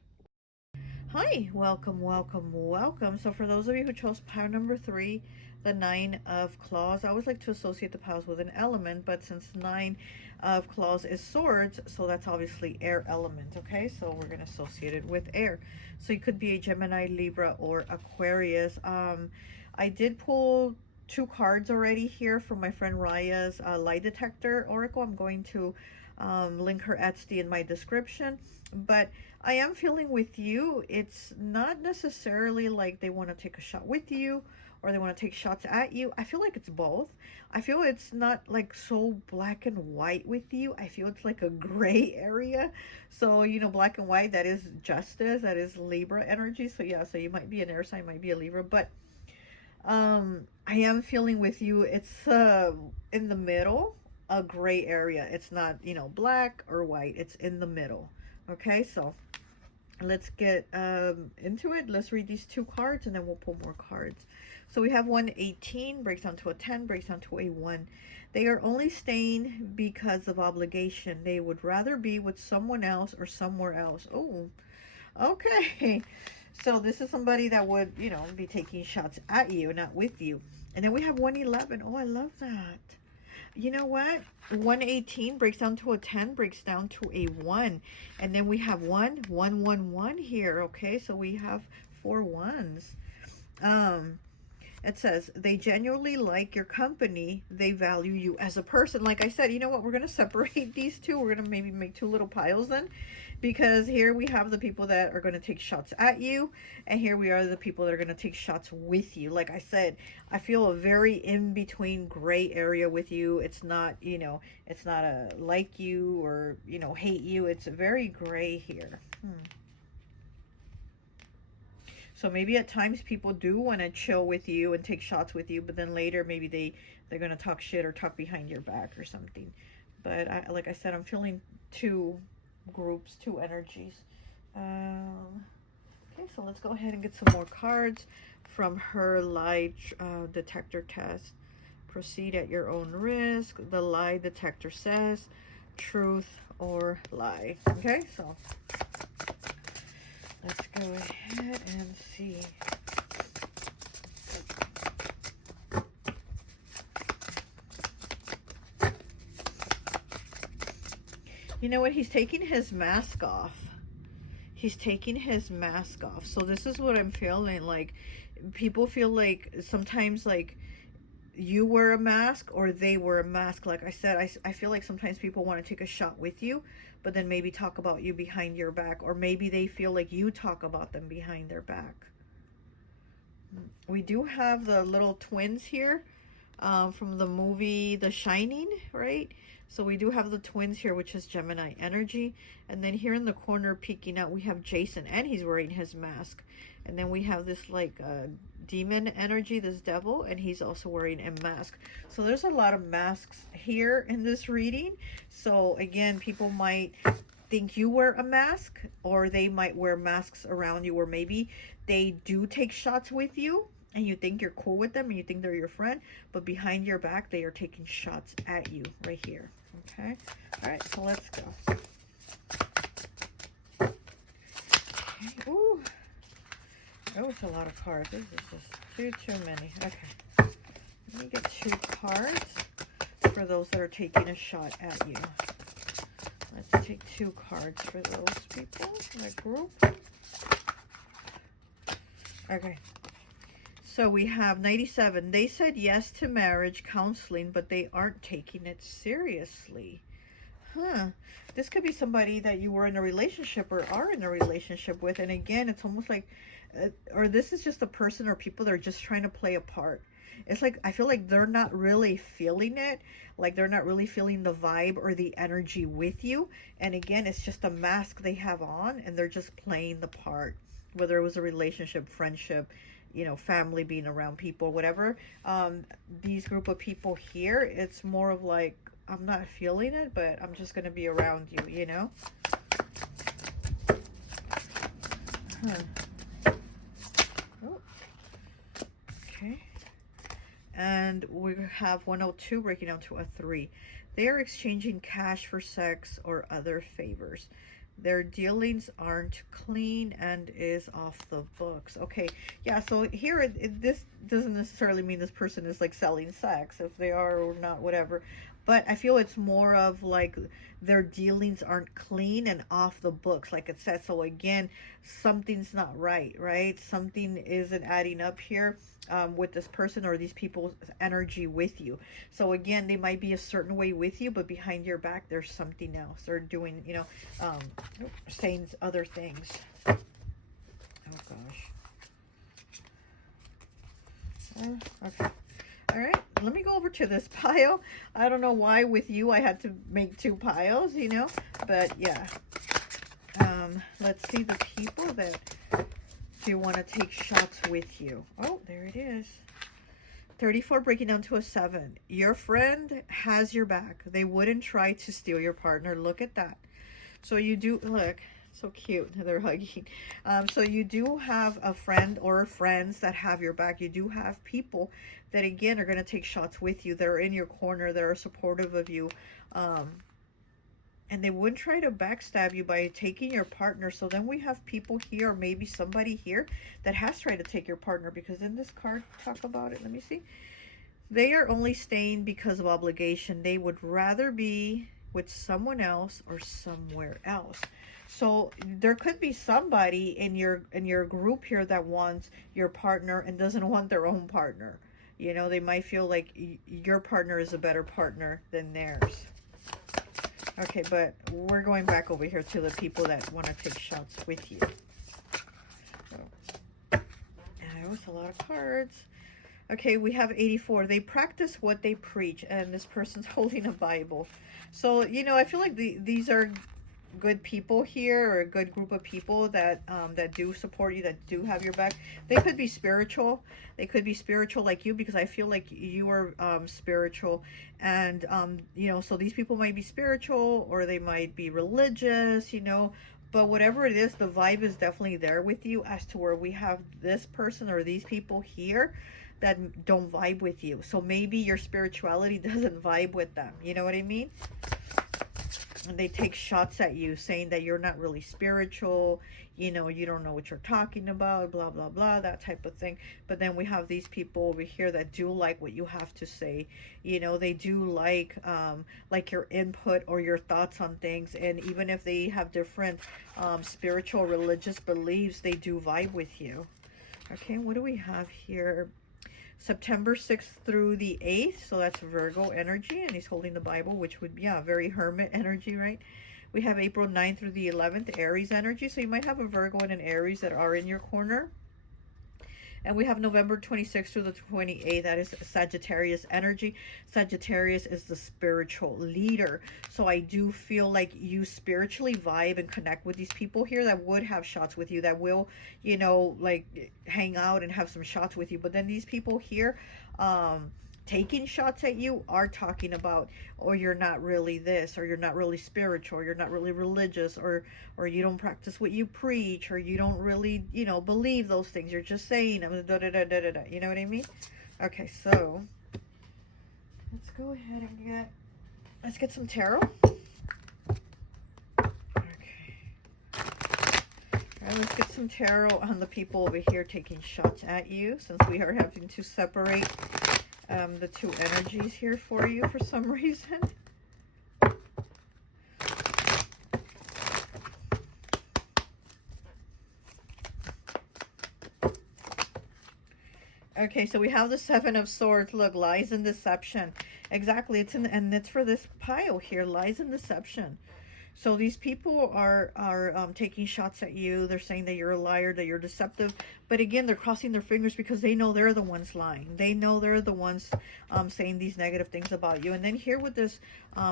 Hi, welcome, welcome, welcome. So for those of you who chose pile number 3, the 9 of claws, I always like to associate the piles with an element, but since 9 of claws is swords, so that's obviously air element, okay? So we're going to associate it with air. So you could be a Gemini, Libra, or Aquarius. I did pull 2 cards already here from my friend Raya's lie detector oracle. I'm going to link her Etsy in my description, but I am feeling with you, it's not necessarily like they want to take a shot with you or they want to take shots at you. I feel like it's both. I feel it's not like so black and white with you. I feel it's like a gray area. So, you know, black and white, that is justice, that is Libra energy. So yeah, so you might be an air sign, might be a Libra, but I am feeling with you, it's in the middle, a gray area. It's not, you know, black or white, it's in the middle. Okay, so let's get into it. Let's read these 2 cards and then we'll pull more cards. So we have 118, breaks down to a 10, breaks down to a 1. They are only staying because of obligation. They would rather be with someone else or somewhere else. Oh, okay. So this is somebody that would, you know, be taking shots at you, not with you. And then we have 111. Oh, I love that. You know what? 118 breaks down to a 10, breaks down to a 1. And then we have 111 here, okay? So we have 4 ones. It says, they genuinely like your company. They value you as a person. Like I said, you know what? We're going to separate these two. We're going to maybe make two little piles then. Because here we have the people that are going to take shots at you. And here we are the people that are going to take shots with you. Like I said, I feel a very in-between gray area with you. It's not, you know, it's not a like you or, you know, hate you. It's very gray here. So maybe at times people do want to chill with you and take shots with you, but then later maybe they're going to talk shit or talk behind your back or something. But like I said, I'm feeling two groups, two energies. Okay, so let's go ahead and get some more cards from her lie detector test. Proceed at your own risk. The lie detector says truth or lie. Okay, so let's go ahead and see. You know what? He's taking his mask off. He's taking his mask off. So this is what I'm feeling. Like, people feel like sometimes, like, you wear a mask or they wear a mask. Like I said, I feel like sometimes people want to take a shot with you, but then maybe talk about you behind your back. Or maybe they feel like you talk about them behind their back. We do have the little twins here from the movie The Shining, right? So we do have the twins here, which is Gemini energy. And then here in the corner peeking out, we have Jason, and he's wearing his mask. And then we have this like demon energy, this devil, and he's also wearing a mask. So there's a lot of masks here in this reading. So again, people might think you wear a mask, or they might wear masks around you, or maybe they do take shots with you and you think you're cool with them and you think they're your friend, but behind your back they are taking shots at you right here. Okay, all right, so let's go. Okay. Ooh, oh, it's a lot of cards. This is just too many. Okay, let me get two cards for those that are taking a shot at you. Let's take two cards for those people in the group. Okay. So we have 97. They said yes to marriage counseling, but they aren't taking it seriously. Huh. This could be somebody that you were in a relationship or are in a relationship with. And again, it's almost like, or this is just a person or people that are just trying to play a part. It's like, I feel like they're not really feeling it. Like they're not really feeling the vibe or the energy with you. And again, it's just a mask they have on and they're just playing the part. Whether it was a relationship, friendship, you know, family, being around people, whatever. These group of people here, it's more of like, I'm not feeling it, but I'm just going to be around you, you know? Oh. Okay. And we have 102 breaking down to a 3. They are exchanging cash for sex or other favors. Their dealings aren't clean and is off the books. Okay, yeah, so here, this doesn't necessarily mean this person is like selling sex, if they are or not, whatever. But I feel it's more of like their dealings aren't clean and off the books, like it said. So again, something's not right, right? Something isn't adding up here with this person or these people's energy with you. So again, they might be a certain way with you, but behind your back, there's something else. They're doing, you know, saying other things. Oh gosh. Okay. All right, let me go over to this pile. I don't know why with you I had to make two piles, you know, but yeah. Let's see the people that do want to take shots with you. Oh, there it is. 34 breaking down to a 7. Your friend has your back. They wouldn't try to steal your partner. Look at that. So you do, look, so cute. They're hugging. So you do have a friend or friends that have your back. You do have people that, again, are going to take shots with you. They're in your corner. They're supportive of you. And they wouldn't try to backstab you by taking your partner. So then we have people here, or maybe somebody here that has tried to take your partner, because in this card, talk about it. Let me see. They are only staying because of obligation. They would rather be with someone else or somewhere else. So there could be somebody in your group here that wants your partner and doesn't want their own partner. You know, they might feel like your partner is a better partner than theirs. Okay, but we're going back over here to the people that want to take shots with you. And there was a lot of cards. Okay, we have 84. They practice what they preach, and this person's holding a Bible. So, you know, I feel like these are good people here, or a good group of people that that do support you, that do have your back. They could be spiritual. They could be spiritual like you, because I feel like you are spiritual. And, you know, so these people might be spiritual, or they might be religious, you know. But whatever it is, the vibe is definitely there with you, as to where we have this person or these people here that don't vibe with you. So maybe your spirituality doesn't vibe with them. You know what I mean? And they take shots at you, saying that you're not really spiritual, you know, you don't know what you're talking about, blah, blah, blah, that type of thing. But then we have these people over here that do like what you have to say. You know, they do like your input or your thoughts on things. And even if they have different spiritual, religious beliefs, they do vibe with you. Okay, what do we have here? September 6th through the 8th, so that's Virgo energy, and he's holding the Bible, which would be, yeah, very hermit energy, right? We have April 9th through the 11th, Aries energy, so you might have a Virgo and an Aries that are in your corner. And we have November 26th through the 28th. That is Sagittarius energy. Sagittarius is the spiritual leader. So I do feel like you spiritually vibe and connect with these people here that would have shots with you, that will, you know, like hang out and have some shots with you. But then these people here, taking shots at you are talking about, or you're not really this, or you're not really spiritual, or you're not really religious, or you don't practice what you preach, or you don't really, you know, believe those things. You're just saying, you know what I mean? Okay, so let's go ahead and let's get some tarot. Okay. All right, let's get some tarot on the people over here taking shots at you, since we are having to separate the two energies here for you for some reason. Okay, so we have the Seven of Swords. Look, lies and deception. Exactly, and it's for this pile here, lies and deception. So these people are taking shots at you. They're saying that you're a liar, that you're deceptive. But again, they're crossing their fingers because they know they're the ones lying. They know they're the ones saying these negative things about you. And then here with this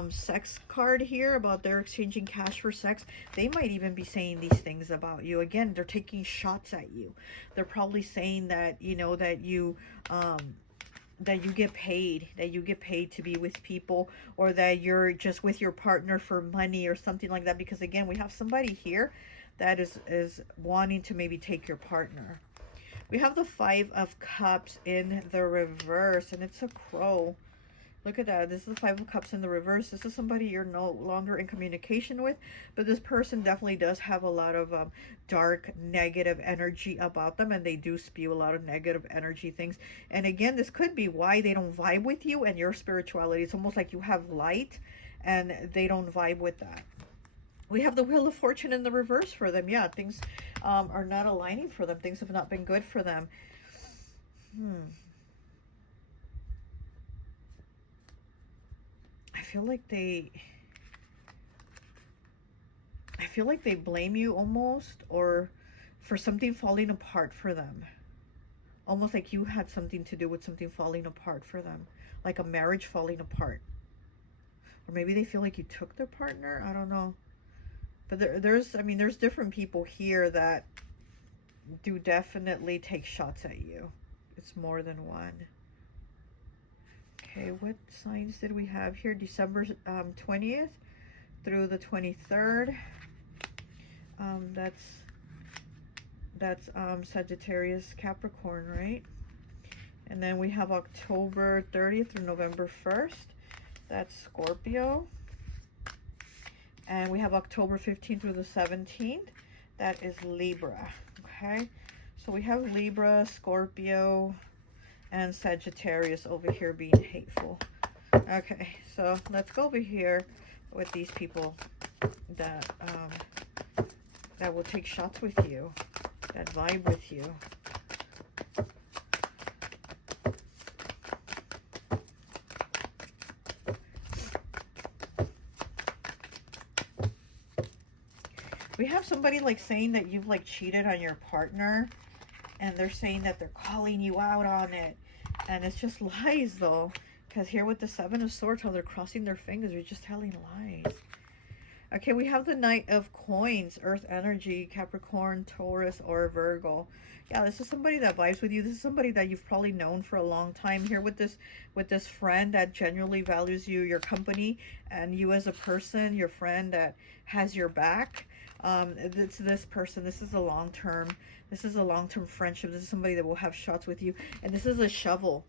sex card here, about they're exchanging cash for sex, they might even be saying these things about you. Again, they're taking shots at you. They're probably saying that, you know, that you get paid to be with people, or that you're just with your partner for money or something like that. Because again, we have somebody here that is wanting to maybe take your partner. We have the Five of Cups in the reverse, and it's a crow. Look at that. This is the Five of Cups in the reverse. This is somebody you're no longer in communication with, but this person definitely does have a lot of dark, negative energy about them, and they do spew a lot of negative energy things. And again, this could be why they don't vibe with you and your spirituality. It's almost like you have light, and they don't vibe with that. We have the Wheel of Fortune in the reverse for them. Yeah, things are not aligning for them. Things have not been good for them. I feel like they blame you almost, or for something falling apart for them. Almost like you had something to do with something falling apart for them. Like a marriage falling apart. Or maybe they feel like you took their partner. I don't know. But there's different people here that do definitely take shots at you. It's more than one. Okay, what signs did we have here? December 20th through the 23rd. That's Sagittarius, Capricorn, right? And then we have October 30th through November 1st. That's Scorpio. And we have October 15th through the 17th. That is Libra. Okay, so we have Libra, Scorpio, and Sagittarius over here being hateful. Okay, so let's go over here with these people that that will take shots with you, that vibe with you. We have somebody like saying that you've like cheated on your partner, and they're saying that they're calling you out on it. And it's just lies though. Because here with the Seven of Swords, how they're crossing their fingers, you're just telling lies. Okay, we have the Knight of Coins, Earth energy, Capricorn, Taurus, or Virgo. Yeah, this is somebody that vibes with you. This is somebody that you've probably known for a long time. Here with this friend that genuinely values you, your company, and you as a person, your friend that has your back. It's this person. This is a long-term. This is a long-term friendship. This is somebody that will have shots with you. And this is a shovel.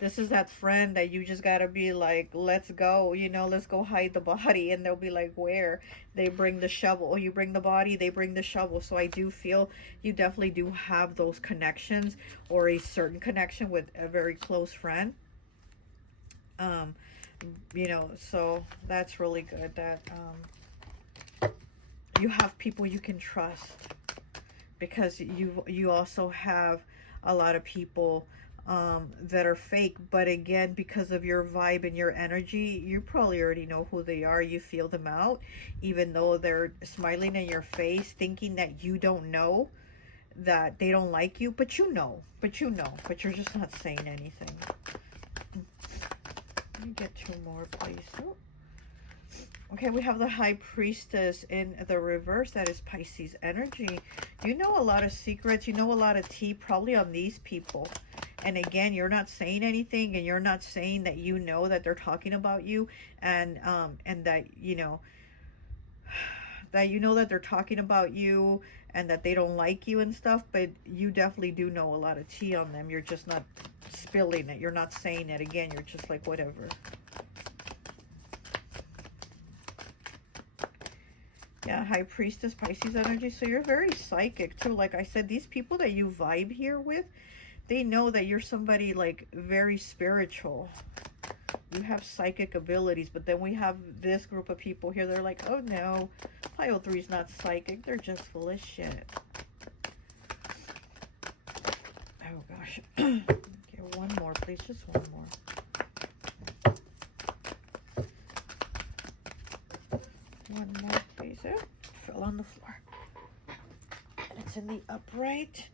This is that friend that you just gotta be like, let's go, you know, let's go hide the body. And they'll be like, where? They bring the shovel. You bring the body, they bring the shovel. So I do feel you definitely do have those connections, or a certain connection with a very close friend. You know, so that's really good that you have people you can trust, because you also have a lot of people that are fake. But again, because of your vibe and your energy, you probably already know who they are. You feel them out, even though they're smiling in your face, thinking that you don't know, that they don't like you, but you know, but you're just not saying anything. Let me get two more, please. Oh. Okay, we have the High Priestess in the reverse. That is Pisces energy. You know a lot of secrets. You know a lot of tea, probably on these people. And again, you're not saying anything, and you're not saying that you know that they're talking about you, and that you know that they're talking about you, and that they don't like you and stuff. But you definitely do know a lot of tea on them. You're just not spilling it. You're not saying it. Again, you're just like, whatever. Yeah, High Priestess, Pisces energy. So you're very psychic too. Like I said, these people that you vibe here with, they know that you're somebody like very spiritual. You have psychic abilities. But then we have this group of people here. They're like, oh no, pile 3 is not psychic. They're just full of shit. Oh gosh. Okay, one more, please. Just one more. One more, please. Oh, it fell on the floor. It's in the upright.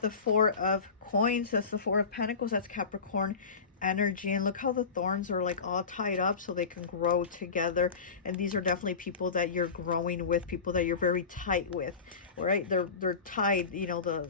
The Four of Coins. That's the Four of Pentacles. That's Capricorn energy. And look how the thorns are like all tied up so they can grow together. And these are definitely people that you're growing with, people that you're very tight with. Right? They're tied, you know, the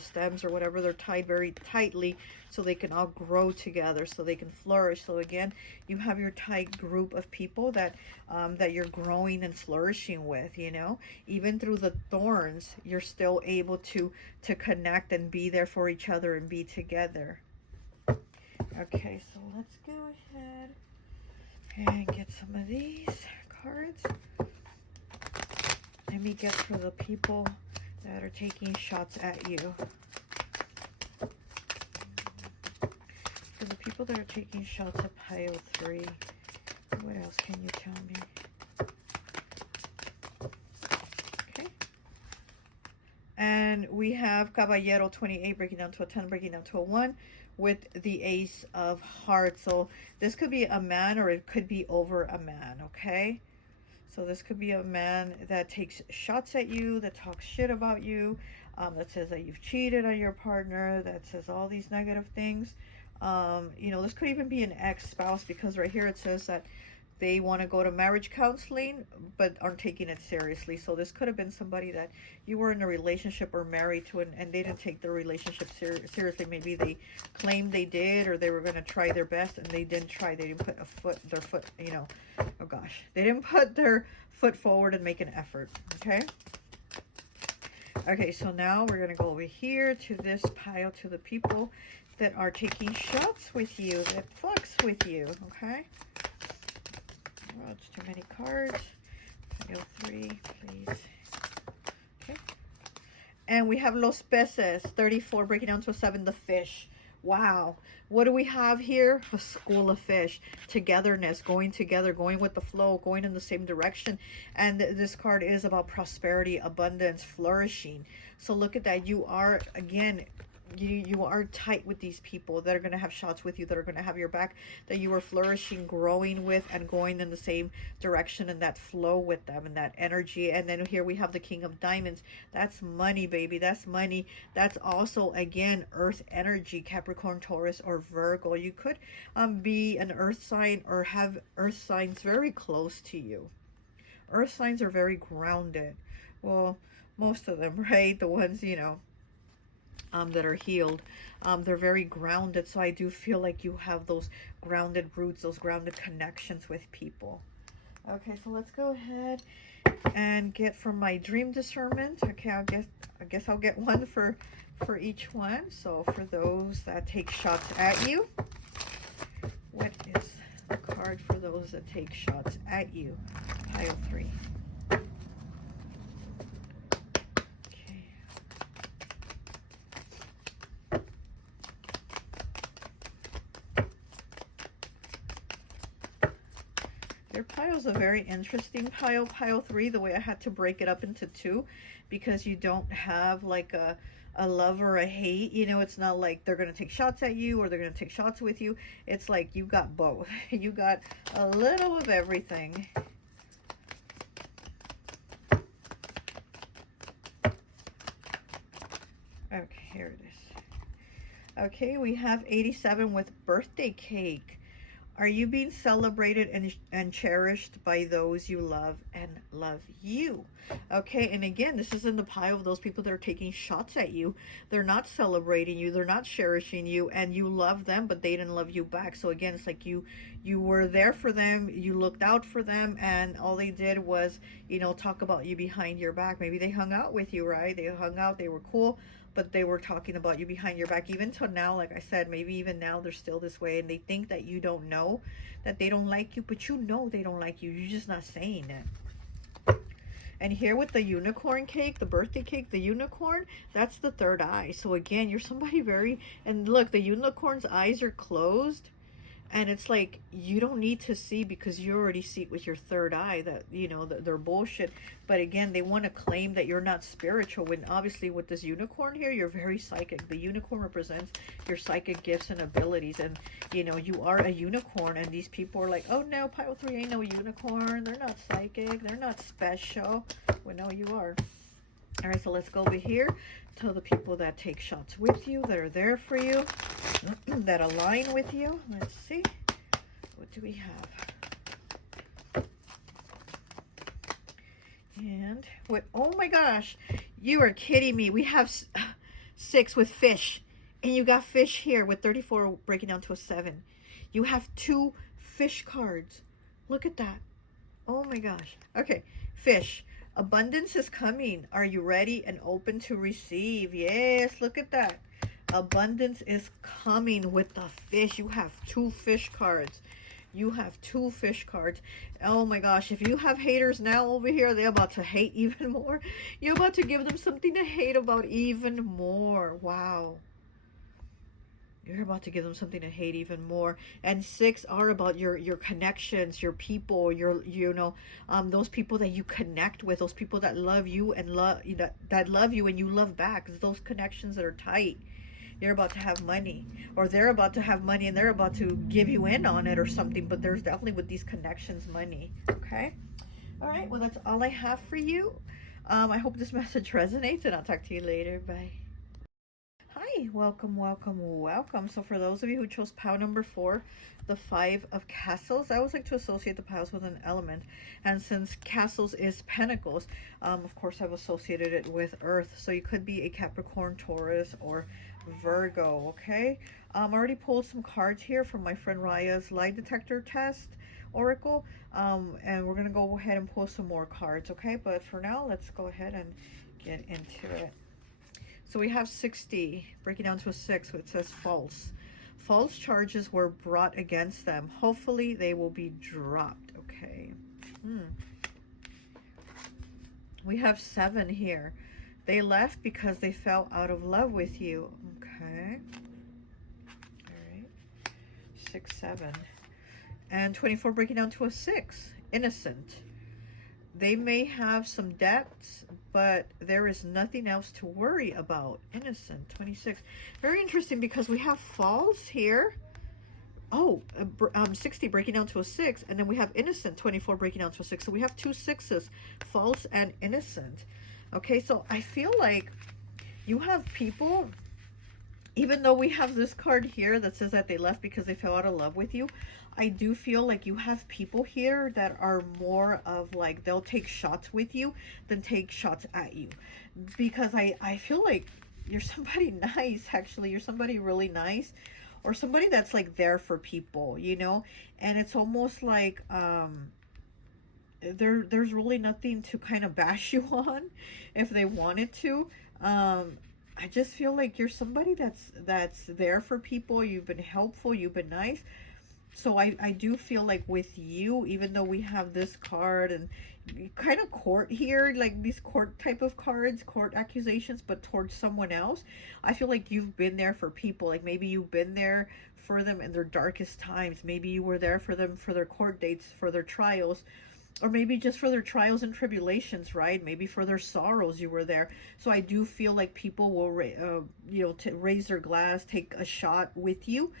stems or whatever, they're tied very tightly so they can all grow together, so they can flourish. So again, you have your tight group of people that that you're growing and flourishing with, you know. Even through the thorns, you're still able to connect and be there for each other and be together. Okay, so let's go ahead and get some of these cards. Let me get for the people that are taking shots at you. For the people that are taking shots at pile 3, what else can you tell me? Okay. And we have Caballero 28 breaking down to a 10, breaking down to a 1 with the Ace of Hearts. So this could be a man, or it could be over a man, okay? So this could be a man that takes shots at you, that talks shit about you, that says that you've cheated on your partner, that says all these negative things. You know, this could even be an ex-spouse, because right here it says that they want to go to marriage counseling but aren't taking it seriously. So this could have been somebody that you were in a relationship or married to, and they didn't take their relationship seriously. Maybe they claimed they did, or they were going to try their best and they didn't try. They didn't put their foot, you know, oh gosh, they didn't put their foot forward and make an effort. Okay, so now we're going to go over here to this pile, to the people that are taking shots with you, that fucks with you. Okay, well, it's too many cards. Pile 3, please. Okay, and we have Los Peces 34 breaking down to a 7, the fish. Wow. What do we have here? A school of fish. Togetherness, going together, going with the flow, going in the same direction. And this card is about prosperity, abundance, flourishing. So look at that. You are, again, you are tight with these people that are going to have shots with you, that are going to have your back, that you are flourishing, growing with, and going in the same direction, and that flow with them and that energy. And then here we have the King of Diamonds. That's money, baby. That's money. That's also, again, earth energy, Capricorn, Taurus, or Virgo. You could be an earth sign or have earth signs very close to you. Earth signs are very grounded. Well, most of them, right? The ones, you know, that are healed, they're very grounded. So I do feel like you have those grounded roots, those grounded connections with people. Okay, so let's go ahead and get from my dream discernment. Okay, I guess I'll get one for each one. So for those that take shots at you, what is the card for those that take shots at you? Pile 3. Your pile is a very interesting pile, pile 3, the way I had to break it up into 2, because you don't have like a love or a hate. You know, it's not like they're going to take shots at you or they're going to take shots with you. It's like you got both. You got a little of everything. Okay, here it is. Okay, we have 87 with birthday cake. Are you being celebrated and cherished by those you love and love you? Okay, and again, this is in the pile of those people that are taking shots at you. They're not celebrating you. They're not cherishing you, and you love them, but they didn't love you back. So again, it's like you were there for them. You looked out for them, and all they did was, you know, talk about you behind your back. Maybe they hung out with you, right? They hung out. They were cool, but they were talking about you behind your back. Even till now, like I said, maybe even now they're still this way, and they think that you don't know that they don't like you, but you know they don't like you. You're just not saying it. And here with the unicorn cake, the birthday cake, the unicorn, that's the third eye. So again, you're somebody very, and look, the unicorn's eyes are closed. And it's like, you don't need to see, because you already see with your third eye that, you know, that they're bullshit. But again, they want to claim that you're not spiritual, when obviously with this unicorn here, you're very psychic. The unicorn represents your psychic gifts and abilities. And, you know, you are a unicorn. And these people are like, oh no, pile 3 ain't no unicorn. They're not psychic. They're not special. Well, no, you are. All right, so let's go over here to the people that take shots with you, that are there for you, that align with you. Let's see. What do we have? And what? Oh my gosh, you are kidding me. We have 6 with fish, and you got fish here with 34 breaking down to a 7. You have 2 fish cards. Look at that. Oh my gosh. Okay, fish. Abundance is coming. Are you ready and open to receive? Yes, look at that. Abundance is coming with the fish. You have 2 fish cards. You have 2 fish cards. Oh my gosh, if you have haters now over here, they're about to hate even more. You're about to give them something to hate about even more. Wow. You're about to give them something to hate even more. And 6 are about your connections, your people, you know, those people that you connect with, those people that love you and that love you and you love back. It's those connections that are tight. You're about to have money, or they're about to have money and they're about to give you in on it or something. But there's definitely with these connections money. Okay. All right. Well, that's all I have for you. I hope this message resonates, and I'll talk to you later. Bye. Hi, welcome, welcome, welcome. So for those of you who chose pile number 4, the 5 of Castles, I always like to associate the piles with an element. And since Castles is Pentacles, of course I've associated it with Earth. So you could be a Capricorn, Taurus, or Virgo, okay? I already pulled some cards here from my friend Raya's lie detector test oracle. And we're going to go ahead and pull some more cards, okay? But for now, let's go ahead and get into it. So we have 60, breaking down to a 6, which says false. False charges were brought against them. Hopefully they will be dropped. Okay. We have 7 here. They left because they fell out of love with you. Okay. 6, 7. And 24 breaking down to a 6. Innocent. They may have some debts, but there is nothing else to worry about. Innocent. 26. Very interesting because we have false here. Oh, 60 breaking down to a 6. And then we have innocent. 24 breaking down to a 6. So we have 2 6s. False and innocent. Okay, so I feel like you have people, even though we have this card here that says that they left because they fell out of love with you, I do feel like you have people here that are more of like, they'll take shots with you than take shots at you. Because I feel like you're somebody nice, actually. You're somebody really nice. Or somebody that's like there for people, you know? And it's almost like there's really nothing to kind of bash you on if they wanted to. I just feel like you're somebody that's there for people. You've been helpful. You've been nice. So I do feel like with you, even though we have this card and kind of court here, like these court type of cards, court accusations, but towards someone else, I feel like you've been there for people. Like maybe you've been there for them in their darkest times. Maybe you were there for them for their court dates, for their trials, or maybe just for their trials and tribulations, right? Maybe for their sorrows you were there. So I do feel like people will, you know, to raise their glass, take a shot with you,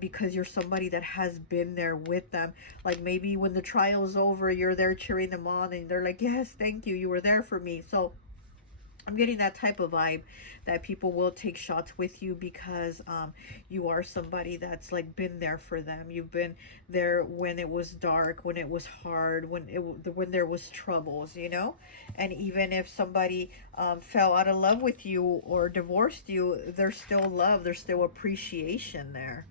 because you're somebody that has been there with them. Like maybe when the trial is over, you're there cheering them on, and they're like, yes, thank you, you were there for me. So I'm getting that type of vibe that people will take shots with you because you are somebody that's like been there for them. You've been there when it was dark, when it was hard, when there was troubles, you know? And even if somebody fell out of love with you or divorced you, there's still love, there's still appreciation there.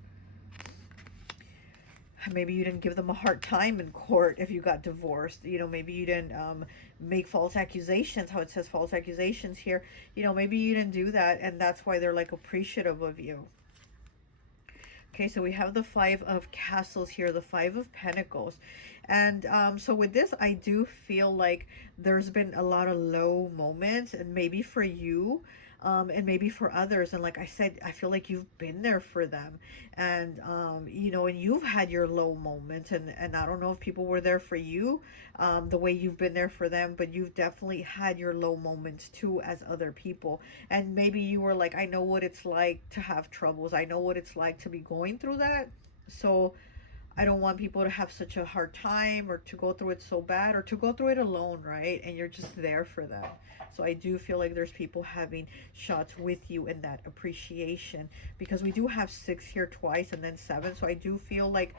Maybe you didn't give them a hard time in court if you got divorced. You know, maybe you didn't make false accusations, how it says false accusations here. You know, maybe you didn't do that, and that's why they're like appreciative of you. Okay, so we have the 5 of Castles here, the 5 of Pentacles. And so with this, I do feel like there's been a lot of low moments, and maybe for you, and maybe for others. And like I said, I feel like you've been there for them, and you know, and you've had your low moments, and I don't know if people were there for you the way you've been there for them, but you've definitely had your low moments too as other people. And maybe you were like, I know what it's like to have troubles, I know what it's like to be going through that, so I don't want people to have such a hard time or to go through it so bad or to go through it alone, right? And you're just there for them. So I do feel like there's people having shots with you in that appreciation, because we do have 6 here twice and then 7. So I do feel like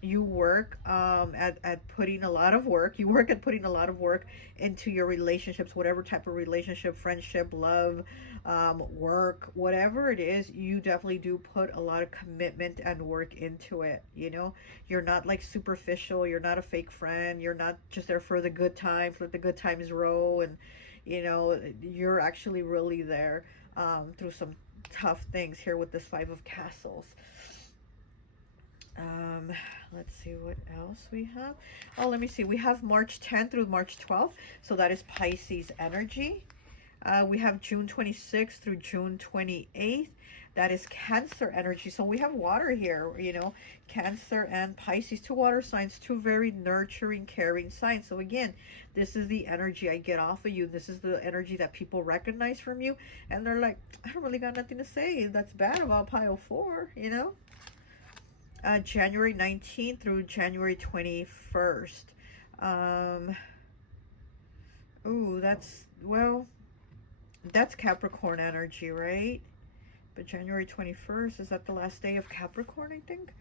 you work at putting a lot of work. You work at putting a lot of work into your relationships, whatever type of relationship, friendship, love, work, whatever it is. You definitely do put a lot of commitment and work into it. You know, you're not like superficial. You're not a fake friend. You're not just there for the good times, let the good times roll. And you know, you're actually really there through some tough things here with this 5 of Castles. Let's see what else we have. Oh, let me see. We have March 10th through March 12th. So that is Pisces energy. We have June 26th through June 28th. That is Cancer energy. So we have water here, you know, Cancer and Pisces, 2 water signs, 2 very nurturing, caring signs. So again, this is the energy I get off of you. This is the energy that people recognize from you. And they're like, I don't really got nothing to say that's bad about pile 4, you know. January 19th through January 21st. Ooh, that's, well, that's Capricorn energy, right? But January 21st, is that the last day of Capricorn, I think?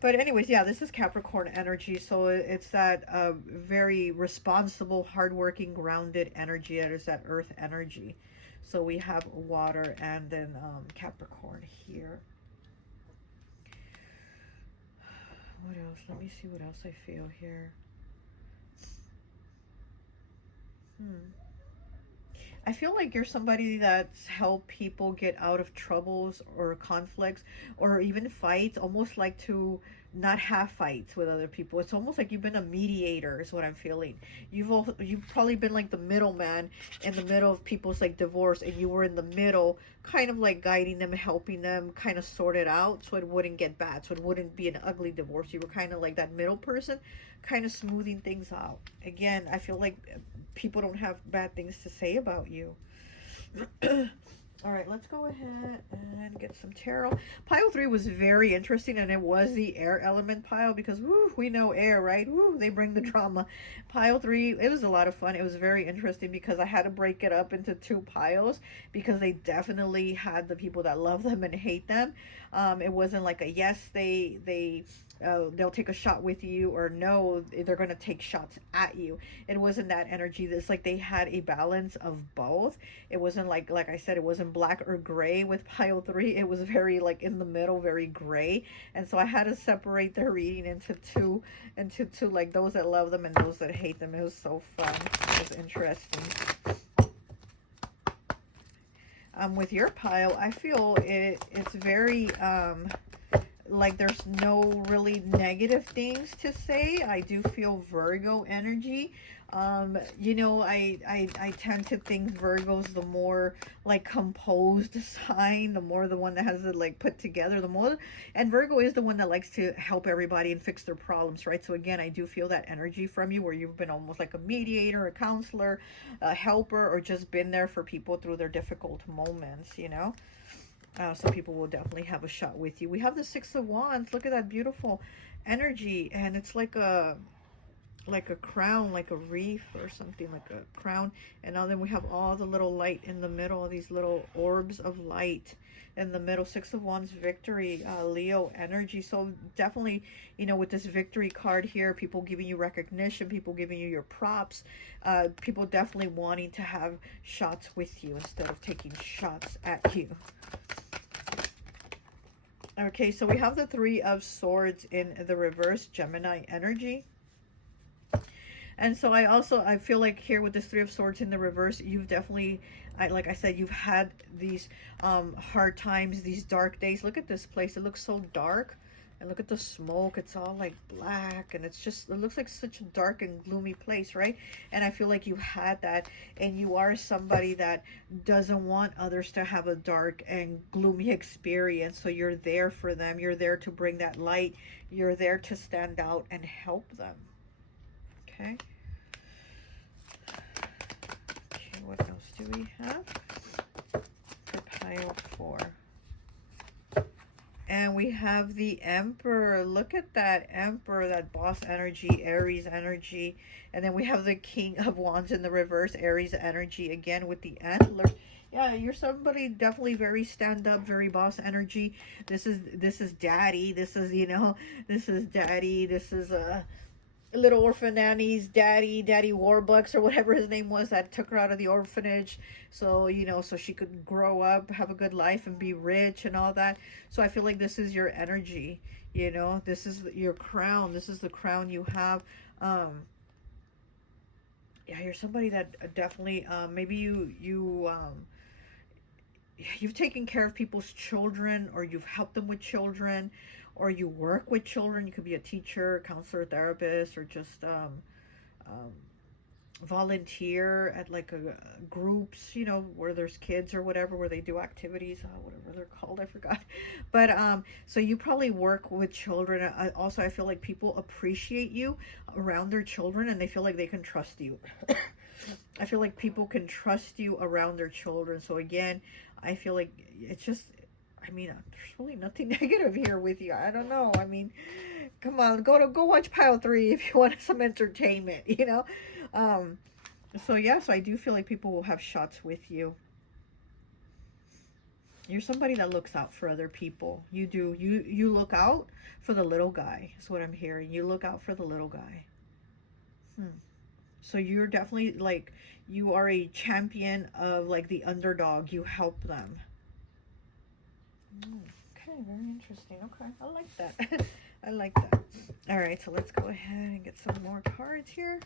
But anyways, yeah, this is Capricorn energy. So it's that very responsible, hardworking, grounded energy. That is that earth energy. So we have water and then Capricorn here. What else? Let me see what else I feel here. I feel like you're somebody that's helped people get out of troubles or conflicts or even fights, almost like to not have fights with other people. It's almost like you've been a mediator is what I'm feeling. You've probably been like the middleman in the middle of people's like divorce, and you were in the middle, kind of like guiding them, helping them kind of sort it out so it wouldn't get bad, so it wouldn't be an ugly divorce. You were kind of like that middle person, kind of smoothing things out. Again, I feel like people don't have bad things to say about you. All right, let's go ahead and get some tarot. Pile 3 was very interesting, and it was the air element pile because, woo, we know air, right? Woo, they bring the drama. Pile 3, it was a lot of fun. It was very interesting because I had to break it up into 2 piles because they definitely had the people that love them and hate them. It wasn't like a yes, they'll take a shot with you, or no, they're going to take shots at you. It wasn't that energy. It's like they had a balance of both. It wasn't like I said, it wasn't black or gray with pile 3. It was very like in the middle, very gray. And so I had to separate the reading into two, like those that love them and those that hate them. It was so fun. It was interesting. With your pile, I feel it's very like there's no really negative things to say. I do feel Virgo energy. You know, I tend to think Virgo's the more like composed sign, the more the one that has it like put together, the more, and Virgo is the one that likes to help everybody and fix their problems, right? So again, I do feel that energy from you where you've been almost like a mediator, a counselor, a helper, or just been there for people through their difficult moments, you know? So people will definitely have a shot with you. We have the 6 of Wands. Look at that beautiful energy, and it's like a crown, like a wreath or something, like a crown. And now then we have all the little light in the middle, these little orbs of light in the middle. 6 of Wands, victory, Leo energy. So definitely, you know, with this victory card here, people giving you recognition, people giving you your props, people definitely wanting to have shots with you instead of taking shots at you. Okay, so we have the 3 of Swords in the reverse, Gemini energy. And so I feel like here with this 3 of Swords in the reverse, you've definitely, like I said, you've had these hard times, these dark days. Look at this place. It looks so dark. And look at the smoke. It's all like black. And it's just, it looks like such a dark and gloomy place, right? And I feel like you had that. And you are somebody that doesn't want others to have a dark and gloomy experience. So you're there for them. You're there to bring that light. You're there to stand out and help them. Okay. Okay, what else do we have for pile 4? And we have the Emperor. Look at that Emperor, that boss energy, Aries energy. And then we have the King of Wands in the reverse, Aries energy again with the antlers. Yeah, you're somebody definitely very stand up, very boss energy. This is daddy. This is, you know, this is daddy. This is Little Orphan Annie's daddy Warbucks or whatever his name was that took her out of the orphanage, so you know, so she could grow up, have a good life and be rich and all that. So I feel like this is your energy, you know, this is your crown, this is the crown you have. Yeah, you're somebody that definitely maybe you've taken care of people's children, or you've helped them with children, or you work with children. You could be a teacher, counselor, therapist, or just volunteer at like groups, you know, where there's kids or whatever, where they do activities, whatever they're called, I forgot. But so you probably work with children. Also, I feel like people appreciate you around their children, and they feel like they can trust you. I feel like people can trust you around their children. So again, I feel like it's just, I mean, there's really nothing negative here with you. I don't know. I mean, come on, go watch pile 3 if you want some entertainment, you know. So yeah, so I do feel like people will have shots with you. You're somebody that looks out for other people. You do. You look out for the little guy. Is what I'm hearing. You look out for the little guy. So you're definitely like, you are a champion of like the underdog. You help them. Okay, very interesting. Okay, I like that. I like that. All right, so let's go ahead and get some more cards here.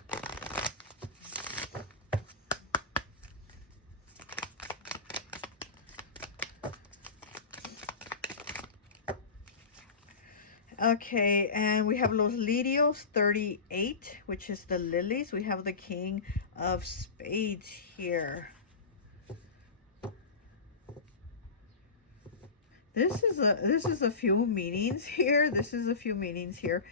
Okay, and we have Los Lirios 38, which is the lilies. We have the King of Spades here. This is a few meanings here. This is a few meanings here.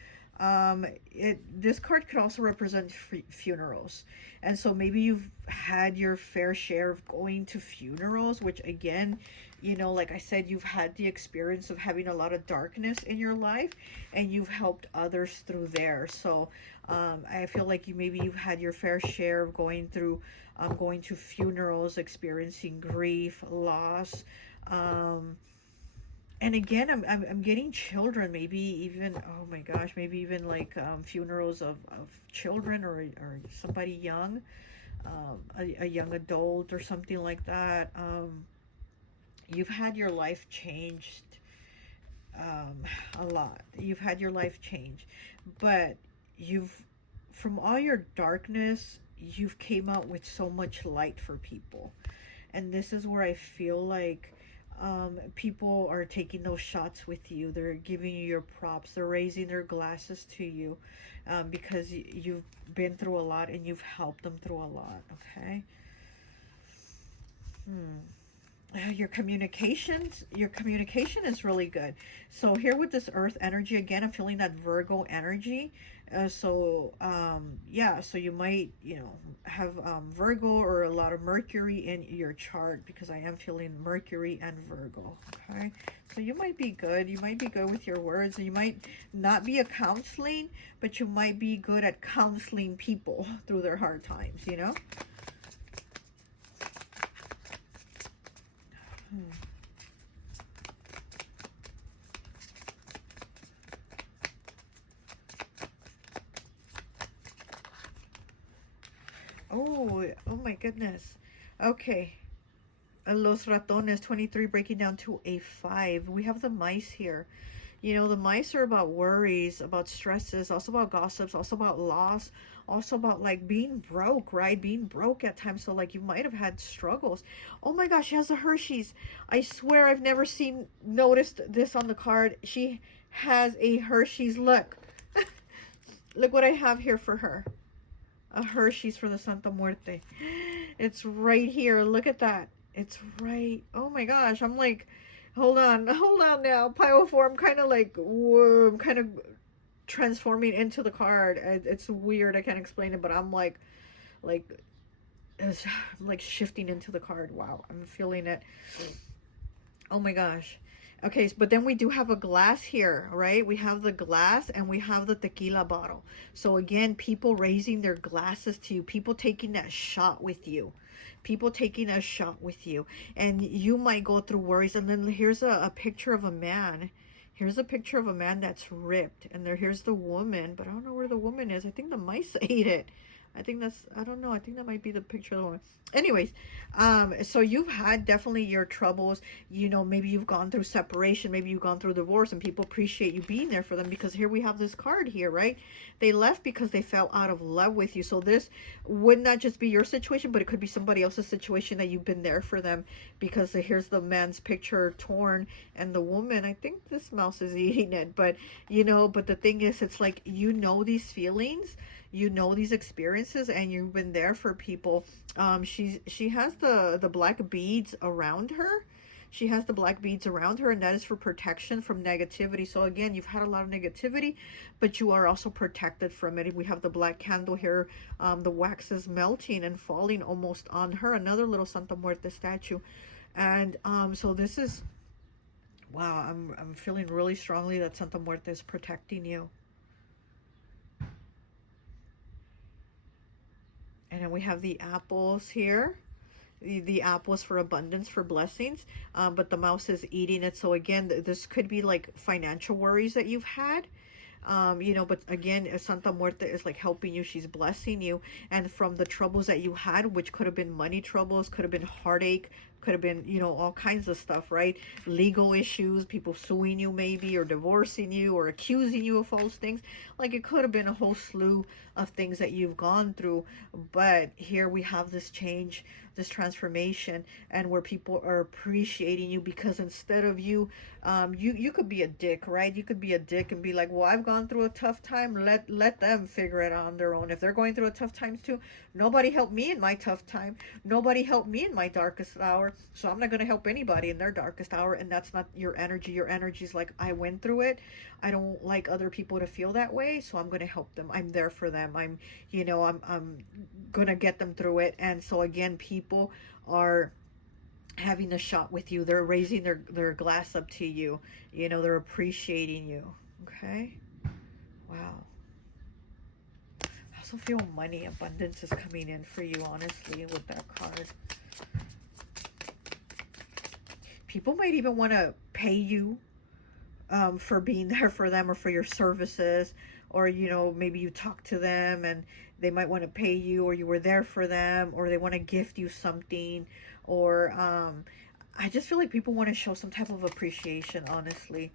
This card could also represent funerals, and so maybe you've had your fair share of going to funerals, which again, you know, like I said, you've had the experience of having a lot of darkness in your life, and you've helped others through there. So I feel like you've had your fair share of going through going to funerals, experiencing grief, loss. And again, I'm getting children, maybe even, oh my gosh, maybe even like funerals of children, or somebody young, a young adult or something like that. You've had your life changed a lot. You've had your life change, but from all your darkness, you've came out with so much light for people. And this is where I feel like people are taking those shots with you. They're giving you your props. They're raising their glasses to you because you've been through a lot and you've helped them through a lot. Okay. Your communication is really good. So here with this earth energy, again, I'm feeling that Virgo energy. Yeah, so you might, you know, have Virgo or a lot of Mercury in your chart, because I am feeling Mercury and Virgo. Okay, so you might be good. You might be good with your words. You might not be a counseling, but you might be good at counseling people through their hard times, you know. Oh my goodness. Okay. Los Ratones 23 breaking down to a 5. We have the mice here. You know, the mice are about worries, about stresses, also about gossips, also about loss, also about like being broke, right? Being broke at times. So like you might have had struggles. Oh my gosh, she has a Hershey's. I swear I've never noticed this on the card. She has a Hershey's. Look. Look what I have here for her. A Hershey's for the Santa Muerte. It's right here. Look at that. It's right. Oh my gosh. I'm like, hold on now. Pile 4. I'm kind of like, whoa, I'm kind of transforming into the card. It's weird. I can't explain it, but I'm like I'm like shifting into the card. Wow. I'm feeling it. Oh my gosh. Okay, but then we do have a glass here, right? We have the glass and we have the tequila bottle. So again, people raising their glasses to you, people taking that shot with you, people taking a shot with you. And you might go through worries. And then here's a picture of a man. Here's a picture of a man that's ripped. And here's the woman, but I don't know where the woman is. I think the mice ate it. I think I don't know. I think that might be the picture of the woman. Anyways, so you've had definitely your troubles. You know, maybe you've gone through separation. Maybe you've gone through divorce, and people appreciate you being there for them, because here we have this card here, right? They left because they fell out of love with you. So this would not just be your situation, but it could be somebody else's situation that you've been there for them, because here's the man's picture torn, and the woman, I think this mouse is eating it, but you know, but the thing is, it's like, you know, these feelings, you know, these experiences, and you've been there for people. She has the black beads around her. She has the black beads around her, and that is for protection from negativity. So again, you've had a lot of negativity, but you are also protected from it. We have the black candle here. The wax is melting and falling almost on her. Another little Santa Muerte statue. And so this is, wow, I'm feeling really strongly that Santa Muerte is protecting you. And then we have the apples here. The apples for abundance, for blessings. But the mouse is eating it. So again, this could be like financial worries that you've had. You know, but again, Santa Muerte is like helping you. She's blessing you. And from the troubles that you had, which could have been money troubles, could have been heartache, could have been, you know, all kinds of stuff, right? Legal issues, people suing you maybe, or divorcing you, or accusing you of false things. Like, it could have been a whole slew of things that you've gone through. But here we have this change, this transformation, and where people are appreciating you, because instead of you, you could be a dick, right? You could be a dick and be like, well, I've gone through a tough time. Let them figure it out on their own. If they're going through a tough times too, nobody helped me in my tough time. Nobody helped me in my darkest hour. So I'm not going to help anybody in their darkest hour. And that's not your energy. Your energy is like, I went through it. I don't like other people to feel that way. So I'm going to help them. I'm there for them. I'm going to get them through it. And so again, people are having a shot with you. They're raising their glass up to you. They're appreciating you. Okay. Wow. I also feel money abundance is coming in for you, honestly, with that card. People might even want to pay you for being there for them, or for your services, or maybe you talk to them and they might want to pay you, or you were there for them, or they want to gift you something, or I just feel like people want to show some type of appreciation, honestly.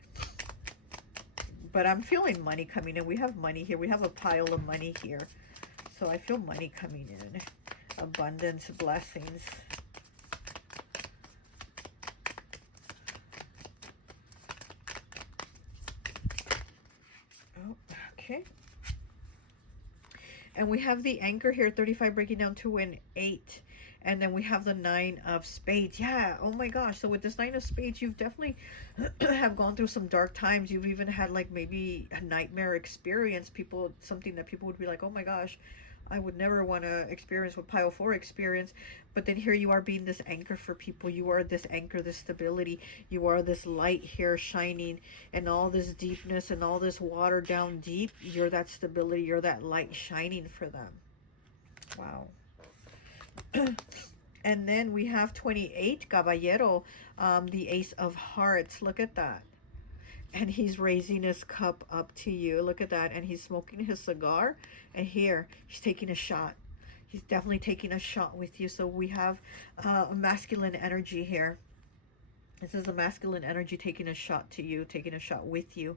But I'm feeling money coming in. We have money here. We have a pile of money here. So I feel money coming in. Abundance, blessings. Oh, okay. And we have the anchor here, 35 breaking down to an 8. And then we have the 9 of spades. Yeah, oh my gosh. So with this 9 of spades, you've definitely have gone through some dark times. You've even had like maybe a nightmare experience. Something that people would be like, oh my gosh, I would never want to experience what pile 4 experienced. But then here you are being this anchor for people. You are this anchor, this stability. You are this light here shining, and all this deepness and all this water down deep. You're that stability. You're that light shining for them. Wow. And then we have 28, Caballero, the Ace of Hearts. Look at that. And he's raising his cup up to you. Look at that. And he's smoking his cigar. And here, he's taking a shot. He's definitely taking a shot with you. So we have a masculine energy here. This is a masculine energy taking a shot to you, taking a shot with you.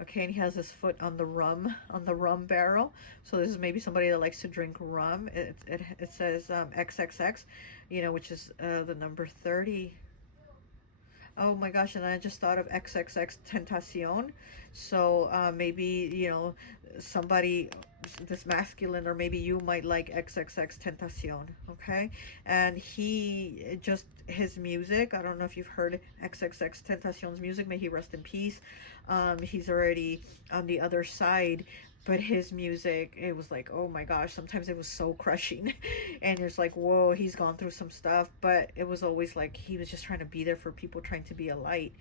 Okay, and he has his foot on the rum barrel. So this is maybe somebody that likes to drink rum. It says XXX, which is the number 30. Oh my gosh, and I just thought of XXX Tentacion. So maybe, somebody, this masculine, or maybe you might like XXX Tentacion, okay? And his music, I don't know if you've heard XXX Tentacion's music, may he rest in peace. He's already on the other side, but his music, it was like, oh my gosh, sometimes it was so crushing. And it's like, whoa, he's gone through some stuff, but it was always like he was just trying to be there for people, trying to be a light.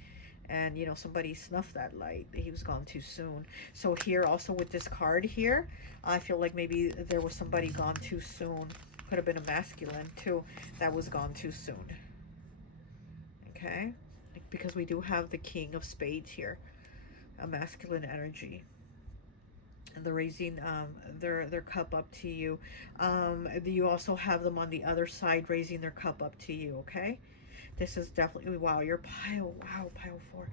And somebody snuffed that light. He was gone too soon. So here also with this card here, I feel like maybe there was somebody gone too soon. Could have been a masculine too that was gone too soon. Okay, because we do have the King of Spades here, a masculine energy. And they're raising their cup up to you. You also have them on the other side raising their cup up to you. Okay, this is definitely, wow, your pile, wow, pile 4.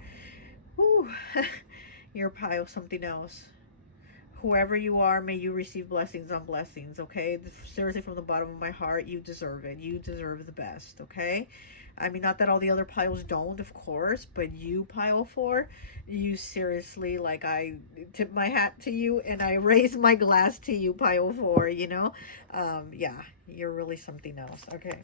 Woo. Your pile, something else. Whoever you are, may you receive blessings on blessings. Okay, seriously, from the bottom of my heart, you deserve it. You deserve the best. Okay, I mean, not that all the other piles don't, of course, but you, pile 4, you seriously, like, I tip my hat to you and I raise my glass to you, pile 4, yeah, you're really something else. Okay.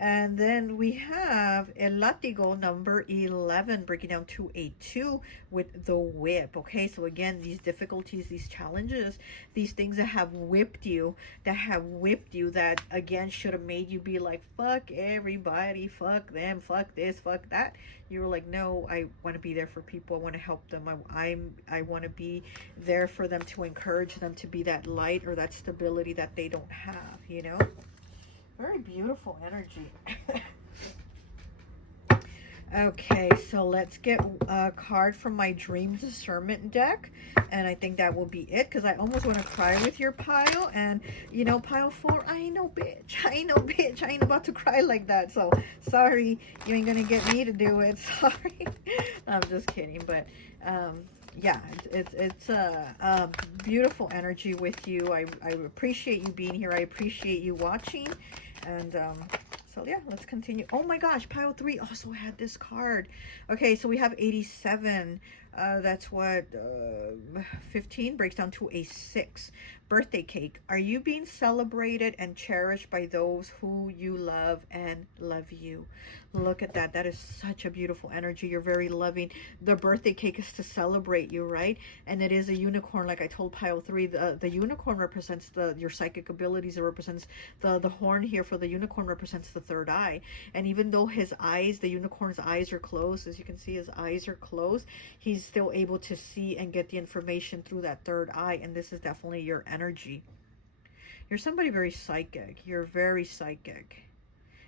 And then we have El Látigo, number 11, breaking down to a 2 with the whip. Okay, so again, these difficulties, these challenges, these things that have whipped you, that again should have made you be like, fuck everybody, fuck them, fuck this, fuck that. You were like, no, I want to be there for people. I want to help them. I want to be there for them, to encourage them to be that light or that stability that they don't have, Very beautiful energy. Okay, so let's get a card from my Dream Discernment deck. And I think that will be it, because I almost want to cry with your pile. And, pile 4, I ain't no bitch. I ain't about to cry like that. So, sorry, you ain't going to get me to do it. Sorry. I'm just kidding. But, yeah, it's a beautiful energy with you. I appreciate you being here. I appreciate you watching. And so yeah, let's continue. Oh my gosh, pile 3 also had this card. Okay, so we have 87. That's what 15 breaks down to a 6. Birthday cake. Are you being celebrated and cherished by those who you love and love you? Look at that. That is such a beautiful energy. You're very loving. The birthday cake is to celebrate you, right? And it is a unicorn, like I told pile 3. The unicorn represents your psychic abilities. It represents the horn here for the unicorn represents the third eye. And even though his eyes, the unicorn's eyes are closed, as you can see, his eyes are closed, he's still able to see and get the information through that third eye. And this is definitely your energy. You're somebody very psychic. You're very psychic.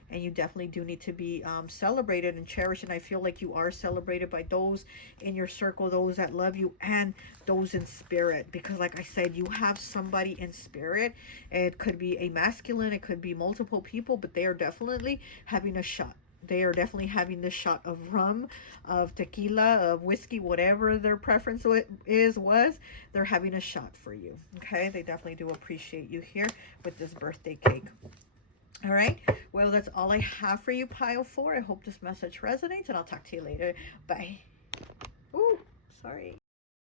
And you definitely do need to be celebrated and cherished. And I feel like you are celebrated by those in your circle, those that love you, and those in spirit. Because like I said, you have somebody in spirit. It could be a masculine, it could be multiple people, but they are definitely having a shot. They are definitely having this shot of rum, of tequila, of whiskey, whatever their preference was. They're having a shot for you. Okay, they definitely do appreciate you here with this birthday cake. All right, well, that's all I have for you, pile 4. I hope this message resonates, and I'll talk to you later. Bye. Ooh, sorry.